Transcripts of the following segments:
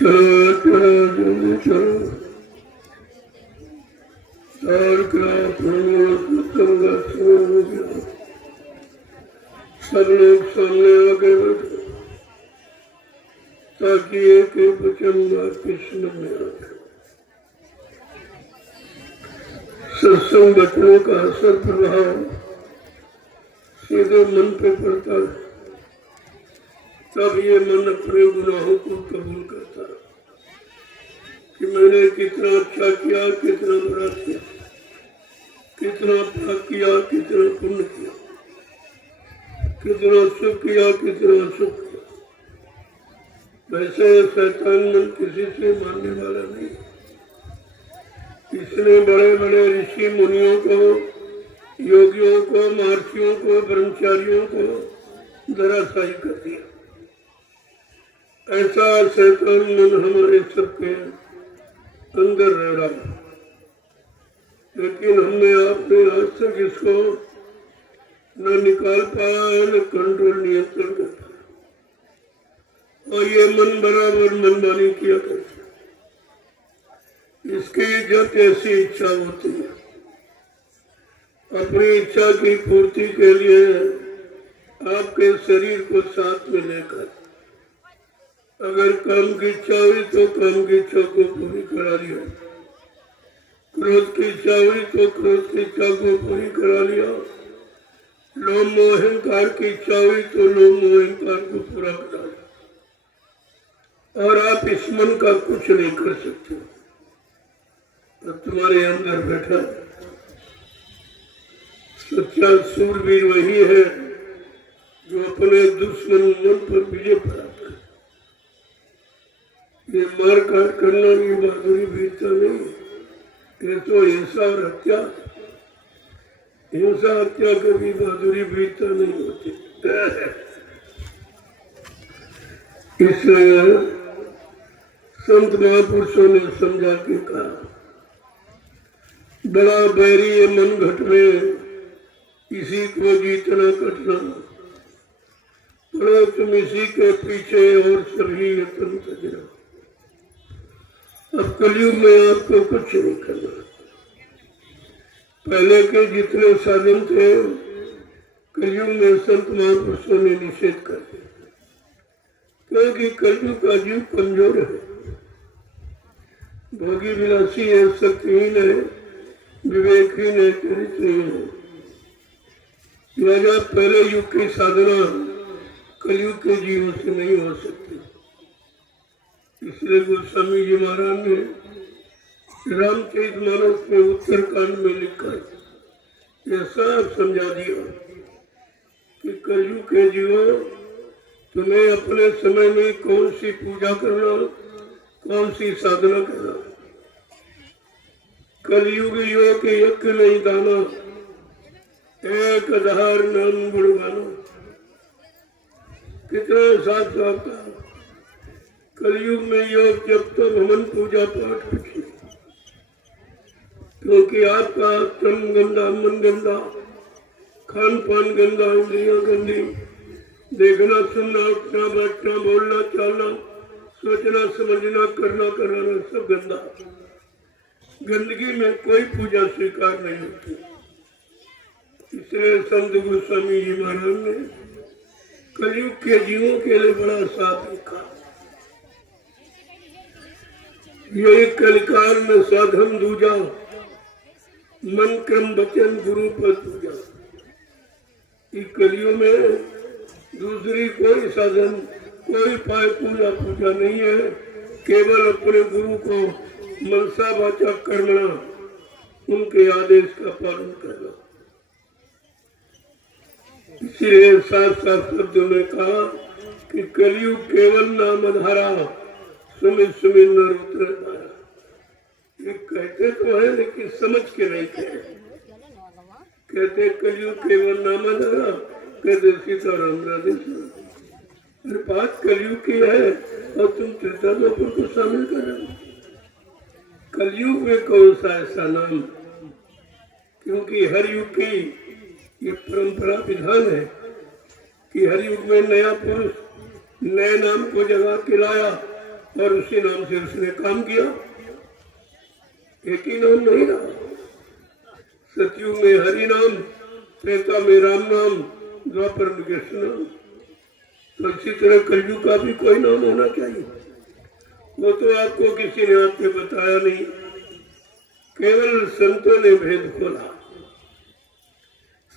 सब लोग सामने आ गए बैठे ताकि एक वचन कृष्ण में आए। सत्संग वचनों का असर प्रभाव सीधे मन पे पड़ता है, तब ये मन अपने गुनाहों को कबूल करता है कि मैंने कितना अच्छा किया, कितना बुरा किया, कितना पाप किया, कितना पुण्य किया, कितना सुख किया, कितना असुख किया। वैसे शैतान मन किसी से मानने वाला नहीं। इसने बड़े बड़े ऋषि मुनियों को, योगियों को, महर्षियों को, ब्रह्मचारियों को धराशायी कर दिया। ऐसा शैतान मन हमारे सबके अंदर रह रहा है, लेकिन हमने आपने आज तक इसको न निकाल पाया, न कंट्रोल नियंत्रण कर पाया। और ये मन बराबर मनमानी किया करता, इसकी जब ऐसी इच्छा होती है, अपनी इच्छा की पूर्ति के लिए आपके शरीर को साथ में लेकर अगर काम की इच्छा हुई तो काम की इच्छा को पूरी करा लिया, क्रोध की इच्छा हुई तो क्रोध की इच्छा को पूरी करा लिया, लोभ मोह अहंकार की इच्छा हुई तो लोभ मोह अहंकार को पूरा करा लिया। और आप इस मन का कुछ नहीं कर सकते। तो तुम्हारे अंदर बैठा सच्चा सूरवीर वही है जो अपने दुश्मन मन पर विजय प्राप्त करे। ये मार काट करना ये बहादुरी वीरता नहीं है, ये तो हिंसा और हत्या। हिंसा हत्या कभी बहादुरी वीरता नहीं होती। इसलिए संत महापुरुषों ने समझा के कहा, बड़ा बैरी ये मन घट में, इसी को जीतना कठिना, पड़ो तुम इसी के पीछे और सभी यत्न तजना। अब कलयुग में आपको कुछ नहीं करना। पहले के जितने साधन थे कलयुग में संत महापुरुषों ने निषेध कर दिया, क्योंकि कलयुग का जीव कमजोर है, भोगी विलासी है, शक्तिहीन है, विवेकहीन है, चरित्रहीन है। लिहाजा पहले युग की साधना कलयुग के जीवन से नहीं हो सकती। इसलिए गोस्वामी जी महाराज ने रामचरितमानस में उत्तरकांड में लिखा, यह सब समझा दिया कि कलयुग के जीवों, तुम्हें अपने समय में कौन सी पूजा करना, कौन सी साधना करना। कलयुग योग यज्ञ नहीं दाना, एक आधार नाम गुणगाना। कितना साथ आता कलयुग में योग जब तक हवन पूजा पाठ कुछ नहीं, क्योंकि आपका तन गंदा, मन गंदा, खान पान गंदा, इंद्रियां गंदी, देखना सुनना उठना बैठना बोलना चलना सोचना समझना करना कराना सब गंदा। गंदगी में कोई पूजा स्वीकार नहीं होती। इसलिए संत गोस्वामी जी महाराज ने कलयुग के जीवों के लिए बड़ा साथ लिखा, ये कलिकाल में साधन दूजा, मन क्रम वचन गुरु पर पूजा। इस कलियुग में दूसरी कोई साधन, कोई पाय पूजा पूजा नहीं है, केवल अपने गुरु को मनसा वाचा करना, उनके आदेश का पालन करना। इसलिए साफ साफ शब्दों में कहा कि कलयुग केवल नाम धारा, सुमित सुमित नर उतर धारा। ये कहते तो है लेकिन समझ के नहीं कहते कलयुग केवल नाम धारा, कहते सीताराम राधे श्याम। बात कलयुग की है और तुम त्रेता द्वापर को शामिल कर रहे हो। कलयुग में कौन सा ऐसा नाम, क्योंकि हर युग की ये परंपरा विधान है कि हर युग में नया पुरुष नए नाम को जगा के लाया और उसी नाम से उसने काम किया। एक ही नाम नहीं रहा। सतयुग में हरि नाम, त्रेता में राम नाम, द्वापर में कृष्ण नाम। तो इसी तरह कलयुग का भी कोई नाम होना चाहिए। वो तो आपको किसी ने आपने बताया नहीं, केवल संतों ने भेद खोला।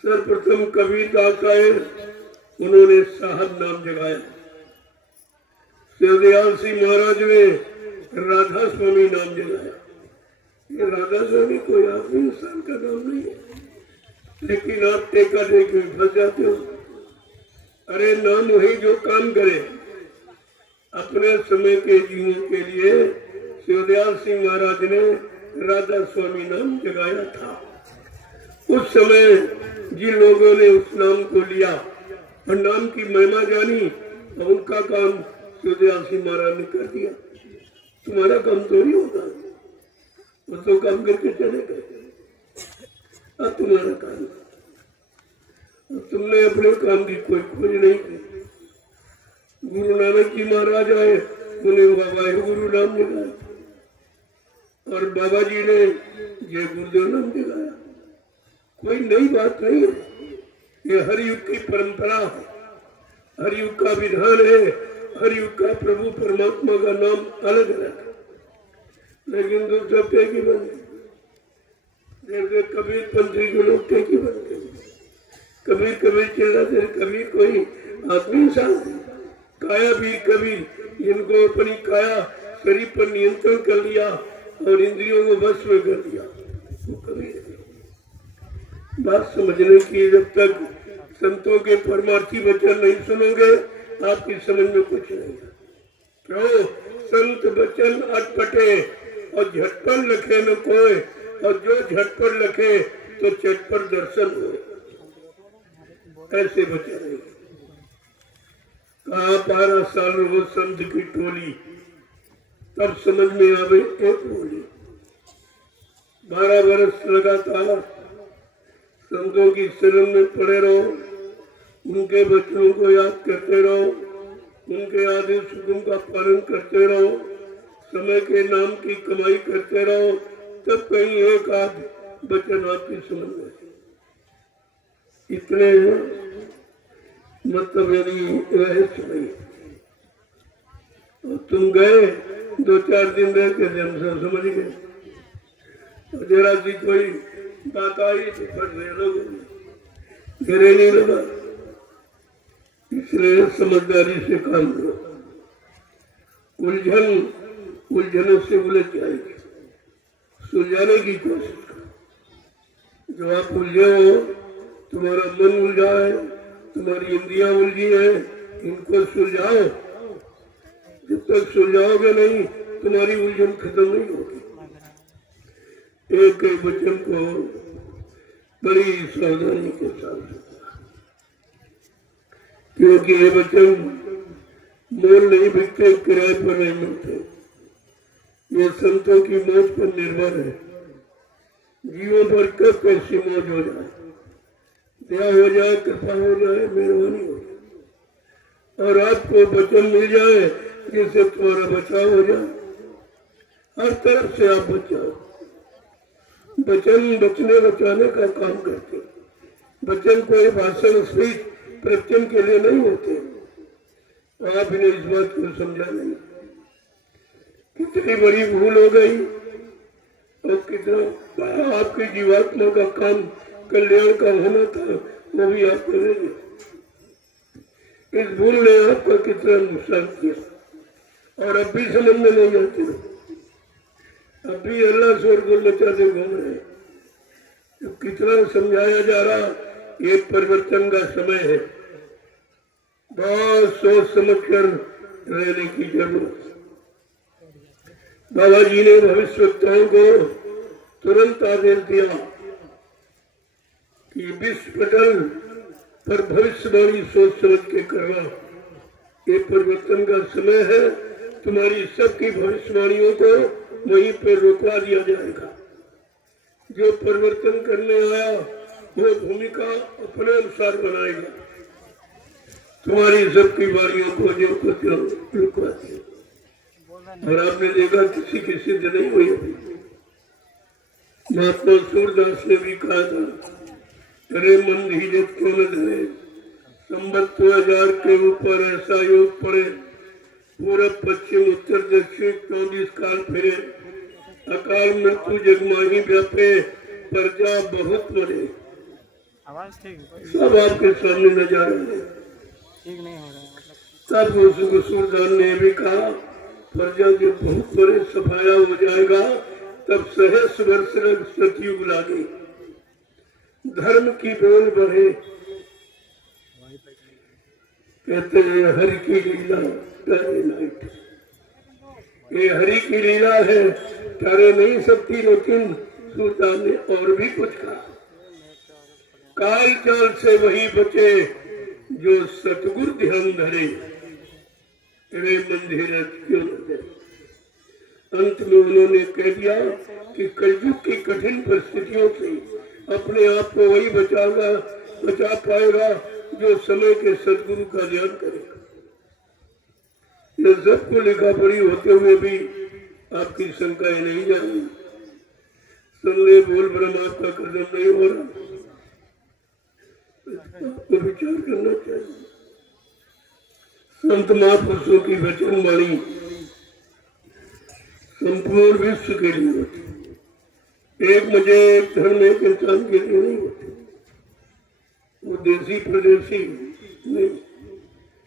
सर्वप्रथम कबीर दास आए, उन्होंने साहब नाम जगाया। शिवदयाल सिंह महाराज ने राधा स्वामी नाम जगाया। ये राधा स्वामी कोई आदमी इंसान का नाम नहीं है, लेकिन आप टेका दे के फंस जाते हो। अरे नाम वही जो काम करे। अपने समय के जीवों के लिए शिवदयाल सिंह महाराज ने राधा स्वामी नाम जगाया था। उस समय जिन लोगों ने उस नाम को लिया और नाम की महिमा जानी, और उनका काम शिवदयाल सिंह महाराज ने कर दिया। तुम्हारा काम तो नहीं होगा, वो तो काम करके चले गए। अब तुम्हारा काम, तुमने अपने काम की कोई खोज नहीं की। गुरु नानक जी महाराज आए, उन्हें वाहे गुरु नाम जगाया, और बाबा जी ने जय गुरुदेव नाम जगाया। कोई नई बात नहीं है, ये हर युग की परंपरा है, हर युग का विधान है, हर युग का प्रभु परमात्मा का नाम अलग अलग है, लेकिन तो सब टेकी बन गए। जैसे कबीर पंथी के लोग टेकी बन गए। कबीर कबीर चिल्लाते, कबीर कोई आदमी इंसान है। काया वीर कबीर, जिनको अपनी काया शरीर पर नियंत्रण कर लिया और इंद्रियों को वश में कर दिया, वो कबीर है। बात समझने की, जब तक संतों के परमार्थी वचन नहीं सुनोगे आपकी समझ में कुछ नहीं है। क्यों? संत वचन अटपटे और झटपट लखे न कोई, और जो झटपट लखे तो चटपट दर्शन हो। ऐसे वचन है। कहा 12 साल वो संत की टोली, तब समझ में आवे एक बोली। 12 वर्ष लगातार संतों की शरण में पड़े रहो, उनके वचनों को याद करते रहो, उनके आदेश हुक्म का पालन करते रहो, समय के नाम की कमाई करते रहो, तब कहीं एक आध वचन आपकी समझ में। इतने मतलब यदि रहस्य नहीं, और तुम गए 2-4 दिन रह के हम सब समझ गए, और जरा सी कोई बात आई तो फिर घेरे नहीं लगा। इसलिए समझदारी से काम करो। उलझन से उलझ जाएगी, सुलझाने की कोशिश करो। जब आप उलझे हो, तुम्हारा मन उलझा है, तुम्हारी इंद्रियां उलझी है, इनको सुलझाओ। जब तक सुलझाओगे नहीं, तुम्हारी उलझन खत्म नहीं होगी। एक एक वचन को बड़ी सावधानी के साथ, क्योंकि ये वचन मोल नहीं बिकते, किराए पर नहीं मिलते। ये संतों की मौज पर निर्भर है। जीवों पर कब कैसी मौज हो जाए, दया हो जाए, कृपा हो जाए, मेहरबानी हो जाए, और आपको वचन मिल जाए जिससे तुम्हारा बचाव हो जाए। हर तरफ से आप बचाओ। वचन बचने बचाने का काम करते। वचन कोई भाषण स्पीच प्रवचन के लिए नहीं होते। आप इन्हें इस बात को समझा नहीं। कितनी बड़ी भूल हो गई, और कितना आपकी जीवात्मा का काम कल्याण का होना था, वो भी आप करेंगे। इस भूल ने आपका कितना नुकसान किया, और अब भी समझ में नहीं आती। अब भी अल्लाह शोर को नचाते घूम रहे। तो कितना समझाया जा रहा, ये परिवर्तन का समय है, बहुत सोच समझ कर रहने की जरूरत। बाबा जी ने भविष्यवक्ताओं को तुरंत आदेश दिया कि विश्व पटल पर भविष्यवाणी सोच समझ के करना। ये परिवर्तन का समय है, तुम्हारी सबकी भविष्यवाणियों को वहीं पर रोकवा दिया जाएगा। जो परिवर्तन करने आया वो भूमिका अपने अनुसार बनाएगा, तुम्हारी सबकी वाणियों को जो रुकवा दिया। और आपने देखा किसी की सिद्ध नहीं हुई। महात्मा सूरदास ने भी कहा था, तेरे मन धीरज क्यों न धरे, संबत 2000 के ऊपर ऐसा योग पड़े, पूरब पश्चिम उत्तर दक्षिण 24 काल फिरे, अकाल मृत्यु जगमाही व्यापे, प्रजा बहुत मरे। सब आपके सामने नजारा है। तब सूरदास ने भी कहा, प्रजा जब बहुत बड़े सफाया हो जाएगा, तब सहस वर्ष सतयुग लागे, धर्म की बोल बढ़े। कहते हैं हरि की लीला टरे नाइट, ये हरि की लीला है, टरे नहीं सकती। लेकिन सूरदास ने और भी कुछ कहा, काल चाल से वही बचे जो सतगुरु ध्यान धरे, तेरे मंदिर क्यों न धरे। अंत में उन्होंने कह दिया कि कलयुग की कठिन परिस्थितियों से अपने आप को वही बचा पाएगा जो समय के सदगुरु का ध्यान करेगा। ये सबको लिखा पढ़ी होते हुए भी आपकी शंकाएं नहीं जा रही, संदेह बोल ब्रह्म आपका कदम नहीं हो रहा, आपको विचार करना चाहिए। संत महापुरुषों की वचन वाणी संपूर्ण विश्व के लिए होती, एक मुझे एक धर्म एक इंसान के लिए नहीं होती। वो देसी प्रदेशी नहीं,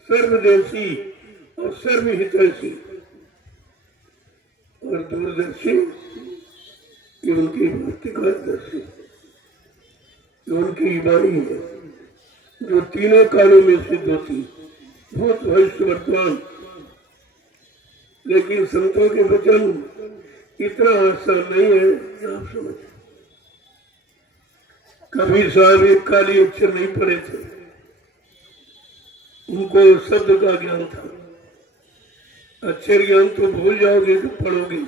सर्वदेशी और सर्वहितैषी और दूरदर्शी, ये उनकी भक्तिकादर्शी, ये उनकी वाणी है जो तीनों कालों में सिद्ध होती, भूत भविष्य वर्तमान। लेकिन संतों के वचन इतना आसान नहीं है कि आप समझ। कबीर साहब एक काली अक्षर नहीं पढ़े थे, उनको शब्द का ज्ञान था। अक्षर ज्ञान तो भूल जाओगे तो पढ़ोगे,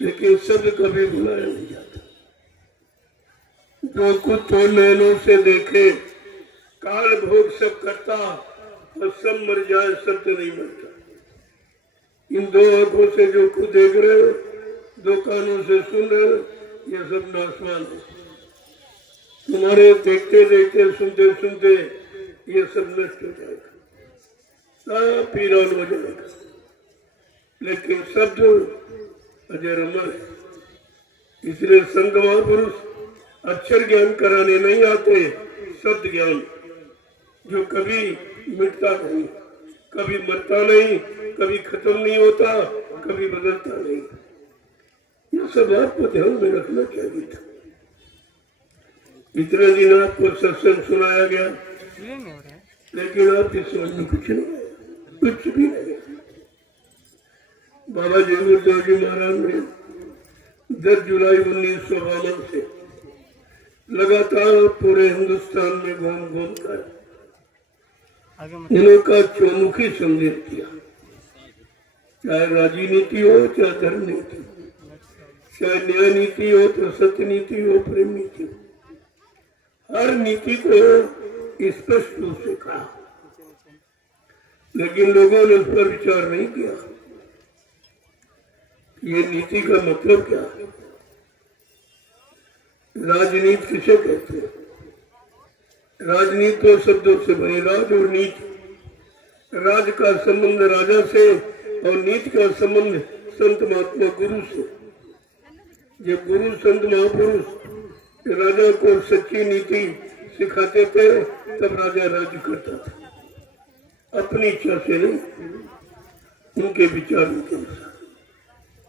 लेकिन शब्द कभी भुलाया नहीं जाता। जो कुछ तो नैनों से देखे, काल भोग सब करता, और सब मर जाए शब्द नहीं मरता। इन दो आंखों से जो कुछ देख रहे हो, दो कानों से सुन रहे हो, ये सब नाशवान है। तुम्हारे देखते देखते सुनते सुनते ये सब नष्ट हो जाएगा, सब पीरान हो जाएगा। लेकिन शब्द अजर अमर है। इसलिए संत महापुरुष अक्षर ज्ञान कराने नहीं आते, शब्द ज्ञान जो कभी मिटता नहीं, कभी मरता नहीं, कभी खत्म नहीं होता, कभी बदलता नहीं। ये सब आपको ध्यान में रखना चाहिए था। इतने दिन आपको सत्संग सुनाया गया, लेकिन आपकी समझ में कुछ नहीं आया, कुछ भी नहीं। बाबा जगदीश जी महाराज ने 10 जुलाई 1952 से लगातार पूरे हिंदुस्तान में घूम घूम कर उनका चौमुखी संदेश दिया। चाहे राजनीति हो, चाहे धर्म नीति, चाहे न्याय नीति हो, तो सत्य नीति हो, प्रेम नीति हो, हर नीति को स्पष्ट रूप से कहा। लेकिन लोगों ने उस पर विचार नहीं किया, ये नीति का मतलब क्या है, राजनीति किसे कहते हैं। राजनीति तो शब्दों से बने, राज और नीति। राज का संबंध राजा से और नीति का संबंध संत महात्मा गुरु से। जब गुरु संत महापुरुष राजा को सच्ची नीति सिखाते थे, तब राजा राज्य करता था, अपनी इच्छा से नहीं, उनके विचारों के अनुसार।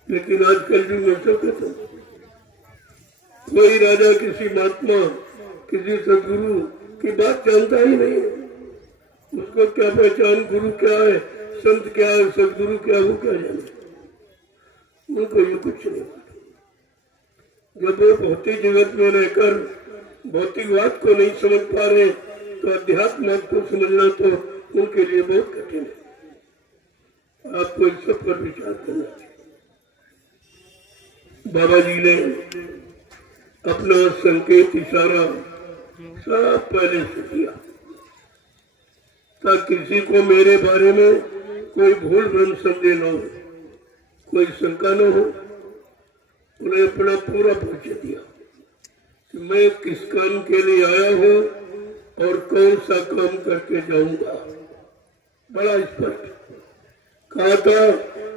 लेकिन आजकल जो मैं सब कहता हूँ, कोई राजा किसी महात्मा किसी सदगुरु की बात जानता ही नहीं है। उसको क्या पहचान, गुरु क्या है, संत क्या है, सदगुरु क्या है, वो क्या जाने। उनको ये कुछ नहीं। जब वो भौतिक जगत में रहकर भौतिकवाद को नहीं समझ पा रहे, तो अध्यात्म को समझना तो उनके लिए बहुत कठिन है। आपको इस सब पर विचार करना चाहिए। बाबा जी ने अपना संकेत इशारा सब पहले से किया, ताकि किसी को मेरे बारे में कोई भूल भ्रम संदेह न हो। कोई शंका न हो। उन्हें अपना पूरा परिचय दिया कि मैं किस काम के लिए आया हूँ और कौन सा काम करके जाऊंगा। बड़ा स्पष्ट कहा था,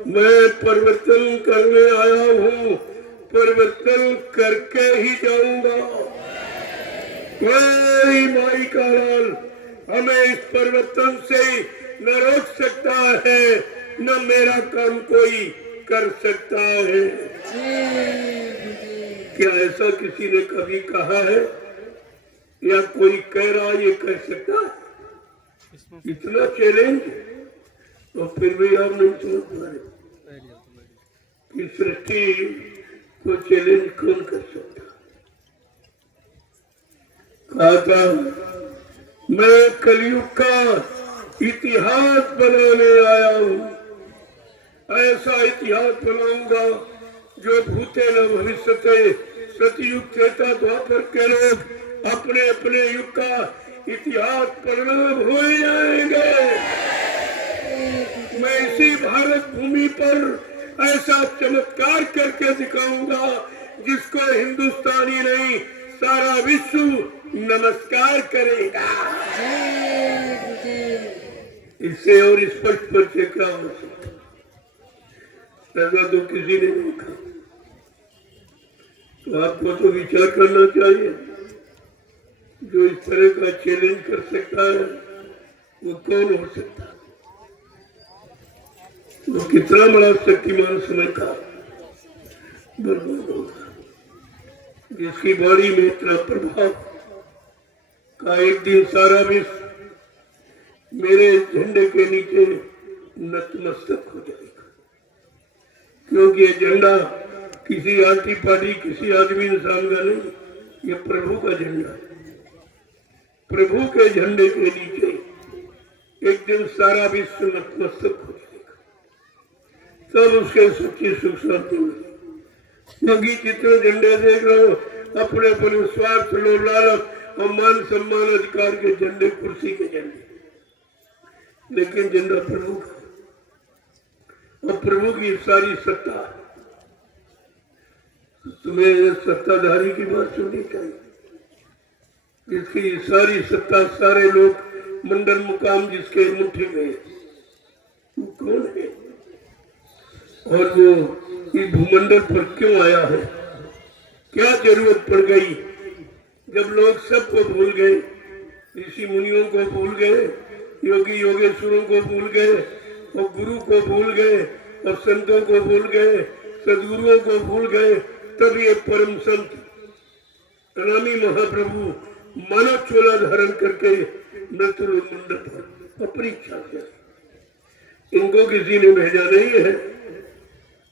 मैं परिवर्तन करने आया हूँ, परिवर्तन करके ही जाऊंगा। कोई माई का लाल हमें इस परिवर्तन से न रोक सकता है, न मेरा काम कोई कर सकता है। क्या ऐसा किसी ने कभी कहा है या कोई कह रहा ये कर सकता है? इतना चैलेंज, तो फिर भी आप नहीं समझ पा रहे कि सृष्टि को चैलेंज कौन कर सकता। कहा था, मैं कलयुग का इतिहास बनाने आया हूँ। ऐसा इतिहास बनाऊंगा जो भूते न भविष्यते, सतयुग त्रेता द्वापर के लोग अपने अपने युग का इतिहास पढ़ना भूल जाएंगे। मैं इसी भारत भूमि पर ऐसा चमत्कार करके दिखाऊंगा जिसको हिंदुस्तानी नहीं सारा विश्व नमस्कार करेगा। इससे और स्पष्ट परिचय क्या हो सकता? ऐसा तो किसी ने नहीं कहा। तो आपको तो विचार करना चाहिए। जो इस तरह का चैलेंज कर सकता है वो कौन हो सकता है? वो कितना बड़ा शक्तिमान समय का बर्बाद होगा, जिसकी वाणी में इतना प्रभाव का एक दिन सारा विश्व मेरे झंडे के नीचे नतमस्तक हो जाएगा। क्योंकि ये झंडा किसी आंटी पार्टी, किसी आदमी इंसान का नहीं, ये प्रभु का झंडा है। प्रभु के झंडे के नीचे एक दिन सारा विश्व नतमस्तक हो जाएगा। तब उसके सच्ची सुख शांति मिलेगी। क्योंकि जितने झंडे देख रहे हो अपने अपने स्वार्थ, लोभ, लालच और मान सम्मान अधिकार के झंडे, कुर्सी के झंडे, लेकिन झंडा प्रभु का और प्रभु की सारी सत्ता। तुम्हें सत्ताधारी की बात सुननी चाहिए, जिसकी सारी सत्ता, सारे लोग, मंडल मुकाम जिसके मुट्ठी में, वो कौन है और वो इस भूमंडल पर क्यों आया है? क्या जरूरत पड़ गई जब लोग सबको भूल गए, ऋषि मुनियों को भूल गए, योगी योगेश्वरों को भूल गए और गुरु को भूल गए और संतों को भूल गए, सदगुरुओं को भूल गए। तब ये परम संत अनामी महाप्रभु मानव चोला धारण करके नृत्य मंडप पर अपनी इच्छा से, इनको किसी ने भेजा नहीं है,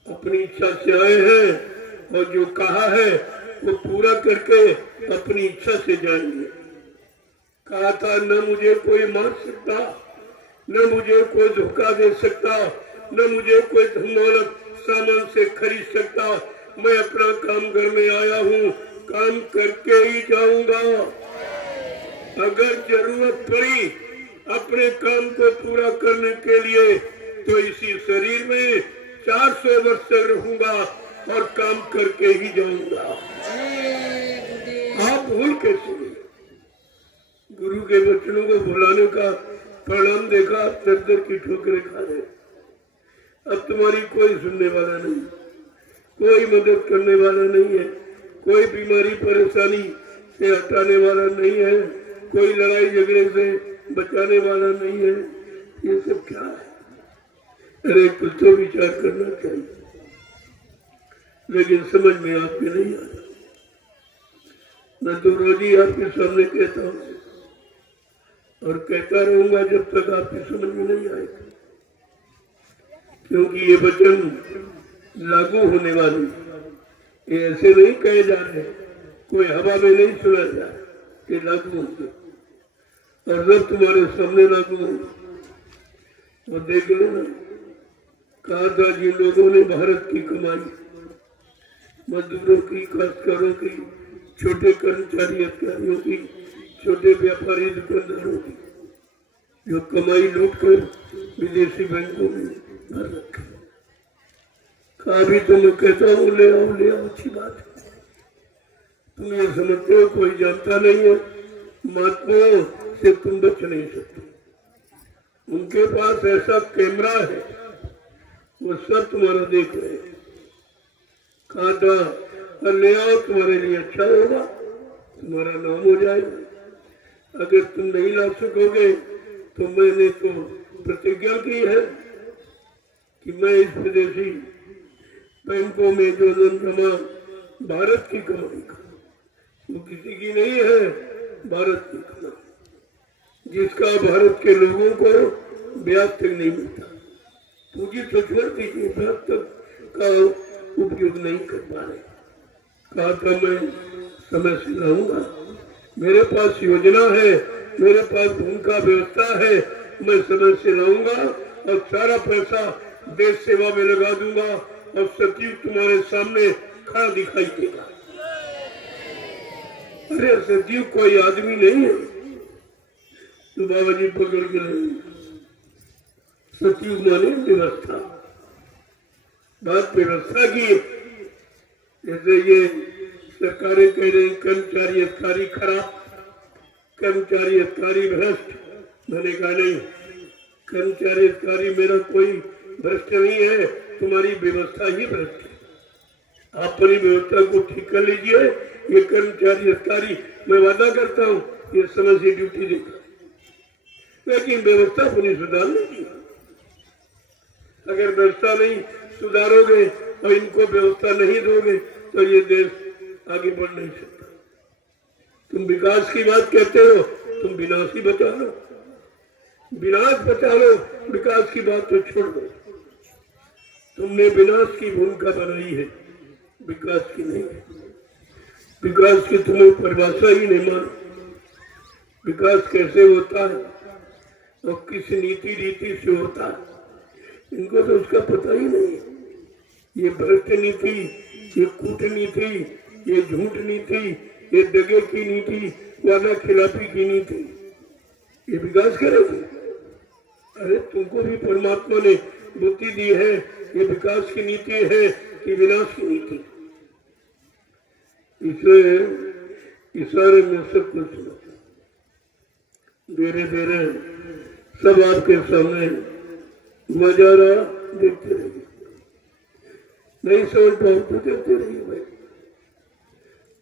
अपनी इच्छा से आए हैं और जो कहा है वो पूरा करके अपनी इच्छा से जाएंगे। कहा था, न मुझे कोई मार सकता, न मुझे कोई धोखा दे सकता, न मुझे कोई धन दौलत सामान से खरीद सकता। मैं अपना काम करने आया हूँ, काम करके ही जाऊंगा। अगर जरूरत पड़ी अपने काम को पूरा करने के लिए तो इसी शरीर में 400 वर्ष तक रहूंगा और काम करके ही जाऊंगा। आप भूल कैसे? गुरु के वचनों को भुलाने का परिणाम देखा, दर की ठोकरें खा रहे। अब तुम्हारी कोई सुनने वाला नहीं, कोई मदद करने वाला नहीं है, कोई बीमारी परेशानी से हटाने वाला नहीं है, कोई लड़ाई झगड़े से बचाने वाला नहीं है। ये सब क्या है? अरे कुछ तो विचार करना चाहिए, लेकिन समझ में आपके नहीं आ रहा। मैं तो रोज ही आपके सामने कहता हूँ और कहता रहूंगा जब तक आपकी समझ में नहीं आएगा, क्योंकि ये वचन लागू होने वाले, ये ऐसे नहीं कहे जा रहे, कोई हवा में नहीं सुना जा रहा कि लागू होंगे, और जब तुम्हारे सामने लागू होंगे और देख लेना। कहा था, जिन लोगों ने भारत की कमाई, मजदूरों की, काश्तकारों की, छोटे कर्मचारी अधिकारियों की, छोटे व्यापारी दुकानदारों की, जो कमाई लूट कर विदेशी बैंकों में भर रखे। अभी तो मैं कहता हूँ ले आओ, अच्छी बात है। तुम ये समझते हो कोई जानता नहीं है, महात्माओं से तुम बच नहीं सकते। उनके पास ऐसा कैमरा है, वो सब तुम्हारा देख रहे हैं। काटा और ले आओ, तुम्हारे लिए अच्छा होगा, तुम्हारा नाम हो जाएगा। अगर तुम नहीं ला सकोगे तो मैंने तो प्रतिज्ञा की है कि मैं इस विदेशी बैंकों में जो धन जमा भारत की कमाई का, वो किसी की नहीं है, भारत की कमाई, जिसका भारत के लोगों को ब्याज तक नहीं मिलता। पूंजी तो छोड़ दीजिए, ब्याज तक का उपयोग नहीं कर पा रहे। कहा था मैं समय से लाऊंगा, मेरे पास योजना है, मेरे पास धन का व्यवस्था है, मैं समय से लाऊंगा और सारा पैसा देश सेवा में लगा दूंगा और सचिव तुम्हारे सामने खड़ा दिखाई देगा। अरे सचिव कोई आदमी नहीं है तो बाबा जी पकड़ के नहीं, सचिव माने व्यवस्था, बात व्यवस्था की। जैसे ये सरकारें कह रही कर्मचारी अधिकारी खराब, कर्मचारी अधिकारी भ्रष्ट, मैंने कहा नहीं, कर्मचारी अधिकारी मेरा कोई भ्रष्ट नहीं है, तुम्हारी व्यवस्था ही भ्रष्ट है। आप अपनी व्यवस्था को ठीक कर लीजिए। ये कर्मचारी अधिकारी मैं वादा करता हूँ ये समय से ड्यूटी देगा, लेकिन व्यवस्था को नहीं सुधारने की। अगर व्यवस्था नहीं सुधारोगे और इनको व्यवस्था नहीं दोगे तो ये देश आगे बढ़ नहीं सकता। तुम विकास की बात कहते हो, तुम विनाश ही बचा लो, विनाश बचा लो, विकास की बात तो छोड़ दो। तुमने विनाश की भूमिका बनाई है, विकास की नहीं है। विकास की तुम्हें परिभाषा ही नहीं मान। विकास कैसे होता है और किस नीति रीति से होता है, इनको तो उसका पता ही नहीं। ये भ्रष्ट नीति, ये कूटनीति, ये झूठ नीति, ये दगे की नीति, वादा खिलाफी की नीति, ये विकास करेगी? अरे तुमको भी परमात्मा ने बुद्धि दी है, ये विकास की नीति है कि विनाश की नीति? इसलिए इशारे में सब कुछ सुनो, धीरे धीरे सब आपके सामने मजा रहा, देखते रहिए। नहीं समझ पाओ तो देखते रहिए भाई,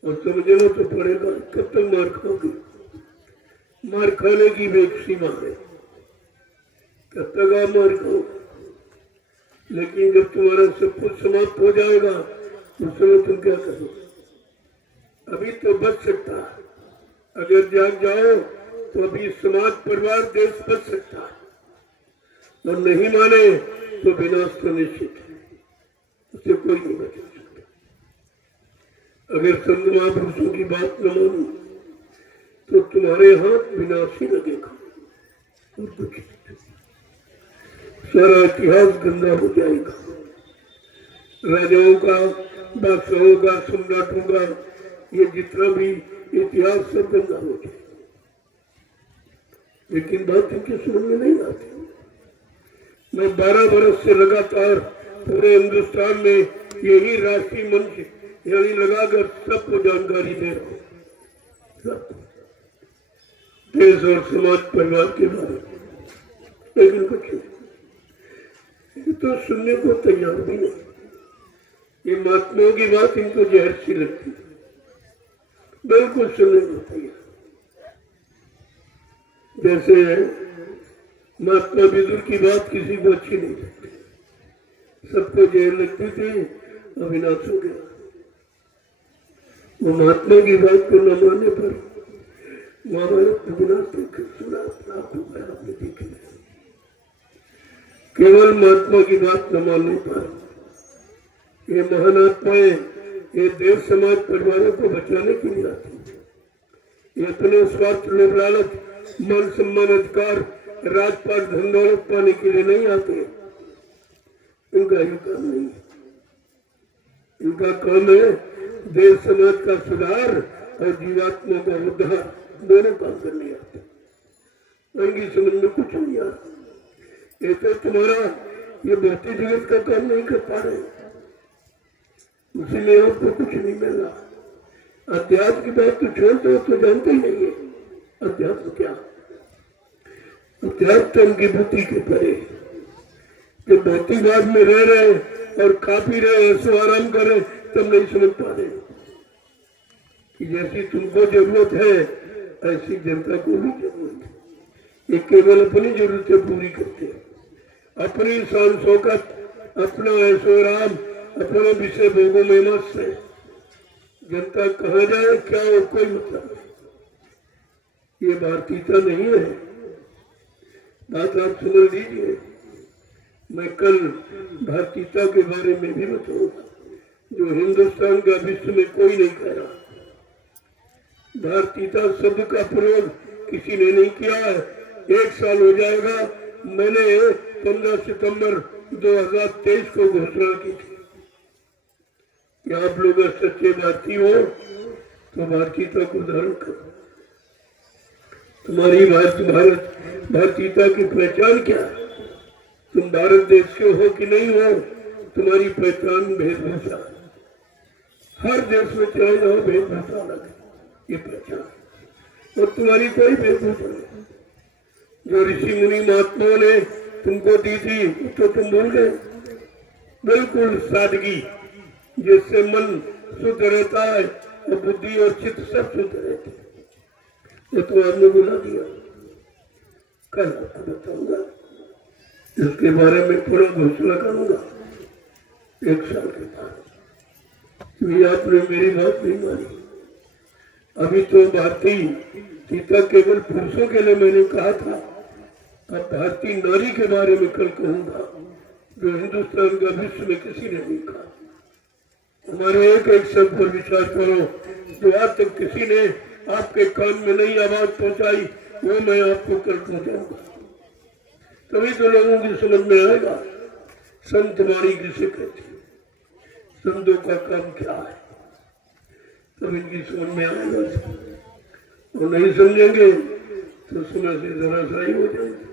और समझना तो पड़ेगा। कब तक मार खाओगे? मार खाने की भी एक सीमा है, कब तक आप मार खाओगे? लेकिन जब तुम्हारा सब कुछ समाप्त हो जाएगा उस समय तुम क्या करोगे? अभी तो बच सकता है, अगर जाग जाओ तो अभी समाज, परिवार, देश बच सकता है, और नहीं माने तो विनाश तो निश्चित है, उससे कोई नहीं बच सकता। अगर संत महापुरुषों की बात न मानो तो तुम्हारे हाथ विनाश ही लगेगा और कुछ नहीं। सारा इतिहास गंदा हो जाएगा, राजाओं का, बादशाहों का, सम्राटों का, ये जितना भी इतिहास सब गंदा हो जाएगा। लेकिन बात इनके समझ में नहीं आती। मैं 12 बरस से लगातार पूरे हिंदुस्तान में यही राष्ट्रीय मंच यानी लगाकर सबको जानकारी दे रहा हूँ, सबको, देश और समाज, परिवार के बारे में, लेकिन कुछ नहीं, तो सुनने को तैयार भी नहीं। ये महात्माओं की बात इनको जहर सी लगती है, बिल्कुल सुनने को तैयार। जैसे महात्मा विदुर की बात किसी को अच्छी नहीं लगती, सबको जहर लगती थी, अविनाश हो गया। वो महात्मा की बात को न मानने पर महाभारत विनाश देखकर सुना, आपने देखी। केवल महात्मा की बात न मानने पर ये महान आत्माएं, ये देव समाज, परिवारों को बचाने के लिए आती। ये अपने स्वार्थ, लोभ, लालच, मान सम्मान, अधिकार, राजपाट, धन दौलत पाने के लिए नहीं आते। इनका ये काम नहीं है। इनका काम है देश समाज का सुधार और जीवात्मा का उद्धार, दोनों काम करने आते। इनकी समझ में कुछ नहीं आता। ये तो तुम्हारा ये भौतिक जगत का काम नहीं कर पा रहे, इसलिए आपको कुछ नहीं मिल रहा। अध्यात्म की बात तो छोड़ दो, तो जानते ही नहीं है अध्यात्म क्या। अध्यात्म की बुद्धि के परे जो भौतिकवाद में रह रहे और खा पी रहे, ऐसो आराम कर रहे, तब नहीं समझ पा रहे कि जैसी तुमको जरूरत है ऐसी जनता को भी जरूरत है। ये केवल अपनी जरूरतें पूरी करते हैं, अपनी शान शौकत, अपना ऐशो आराम, अपना विषय भोगों में मस्त है। जनता कहाँ जाए क्या हो, कोई मतलब नहीं। ये भारतीयता नहीं है। बात आप समझ लीजिए। मैं कल भारतीयता के बारे में भी बताऊंगा जो हिंदुस्तान का विश्व में कोई नहीं कह रहा। भारतीयता शब्द का प्रयोग किसी ने नहीं किया है। 1 साल हो जाएगा, मैंने 15 सितंबर 2023 को घोषणा की थी कि आप लोग सच्चे भारतीय हो तो भारतीयता को धारण करो। तुम्हारी भारतीयता की पहचान क्या है? तुम भारत देश के हो कि नहीं हो, तुम्हारी पहचान वेशभूषा है। हर देश में चले जाओ वेशभूषा अलग है, ये पहचान। और तुम्हारी कोई वेशभूषा नहीं। जो ऋषि मुनि महात्माओं ने तुमको दी थी तो तुम भूल गए। बिल्कुल सादगी जिससे मन शुद्ध रहता है और बुद्धि और चित्त सब शुद्ध रहते हैं, ये तो आपने बुला दिया। कल आपको बताऊंगा, इसके बारे में पूरा घोषणा करूंगा 1 साल के बाद। ये आपने मेरी बात नहीं मानी। अभी तो भारतीय सीता केवल पुरुषों के लिए मैंने कहा था, अब भारतीय नारी के बारे में कल कहूंगा जो हिंदुस्तान का विश्व में किसी ने नहीं कहा। हमारे एक एक शब्द पर विचार करो जो आज तक किसी ने आपके कान में नहीं आवाज पहुंचाई, वो मैं आपको कल पहुंचाऊंगा। तभी तो लोगों की समझ में आएगा संत वाणी किसे कहते हैं, संतों का काम क्या है, तब इनकी समझ में आएगा। और नहीं समझेंगे तो समय से जरा सा ही हो जाएंगे।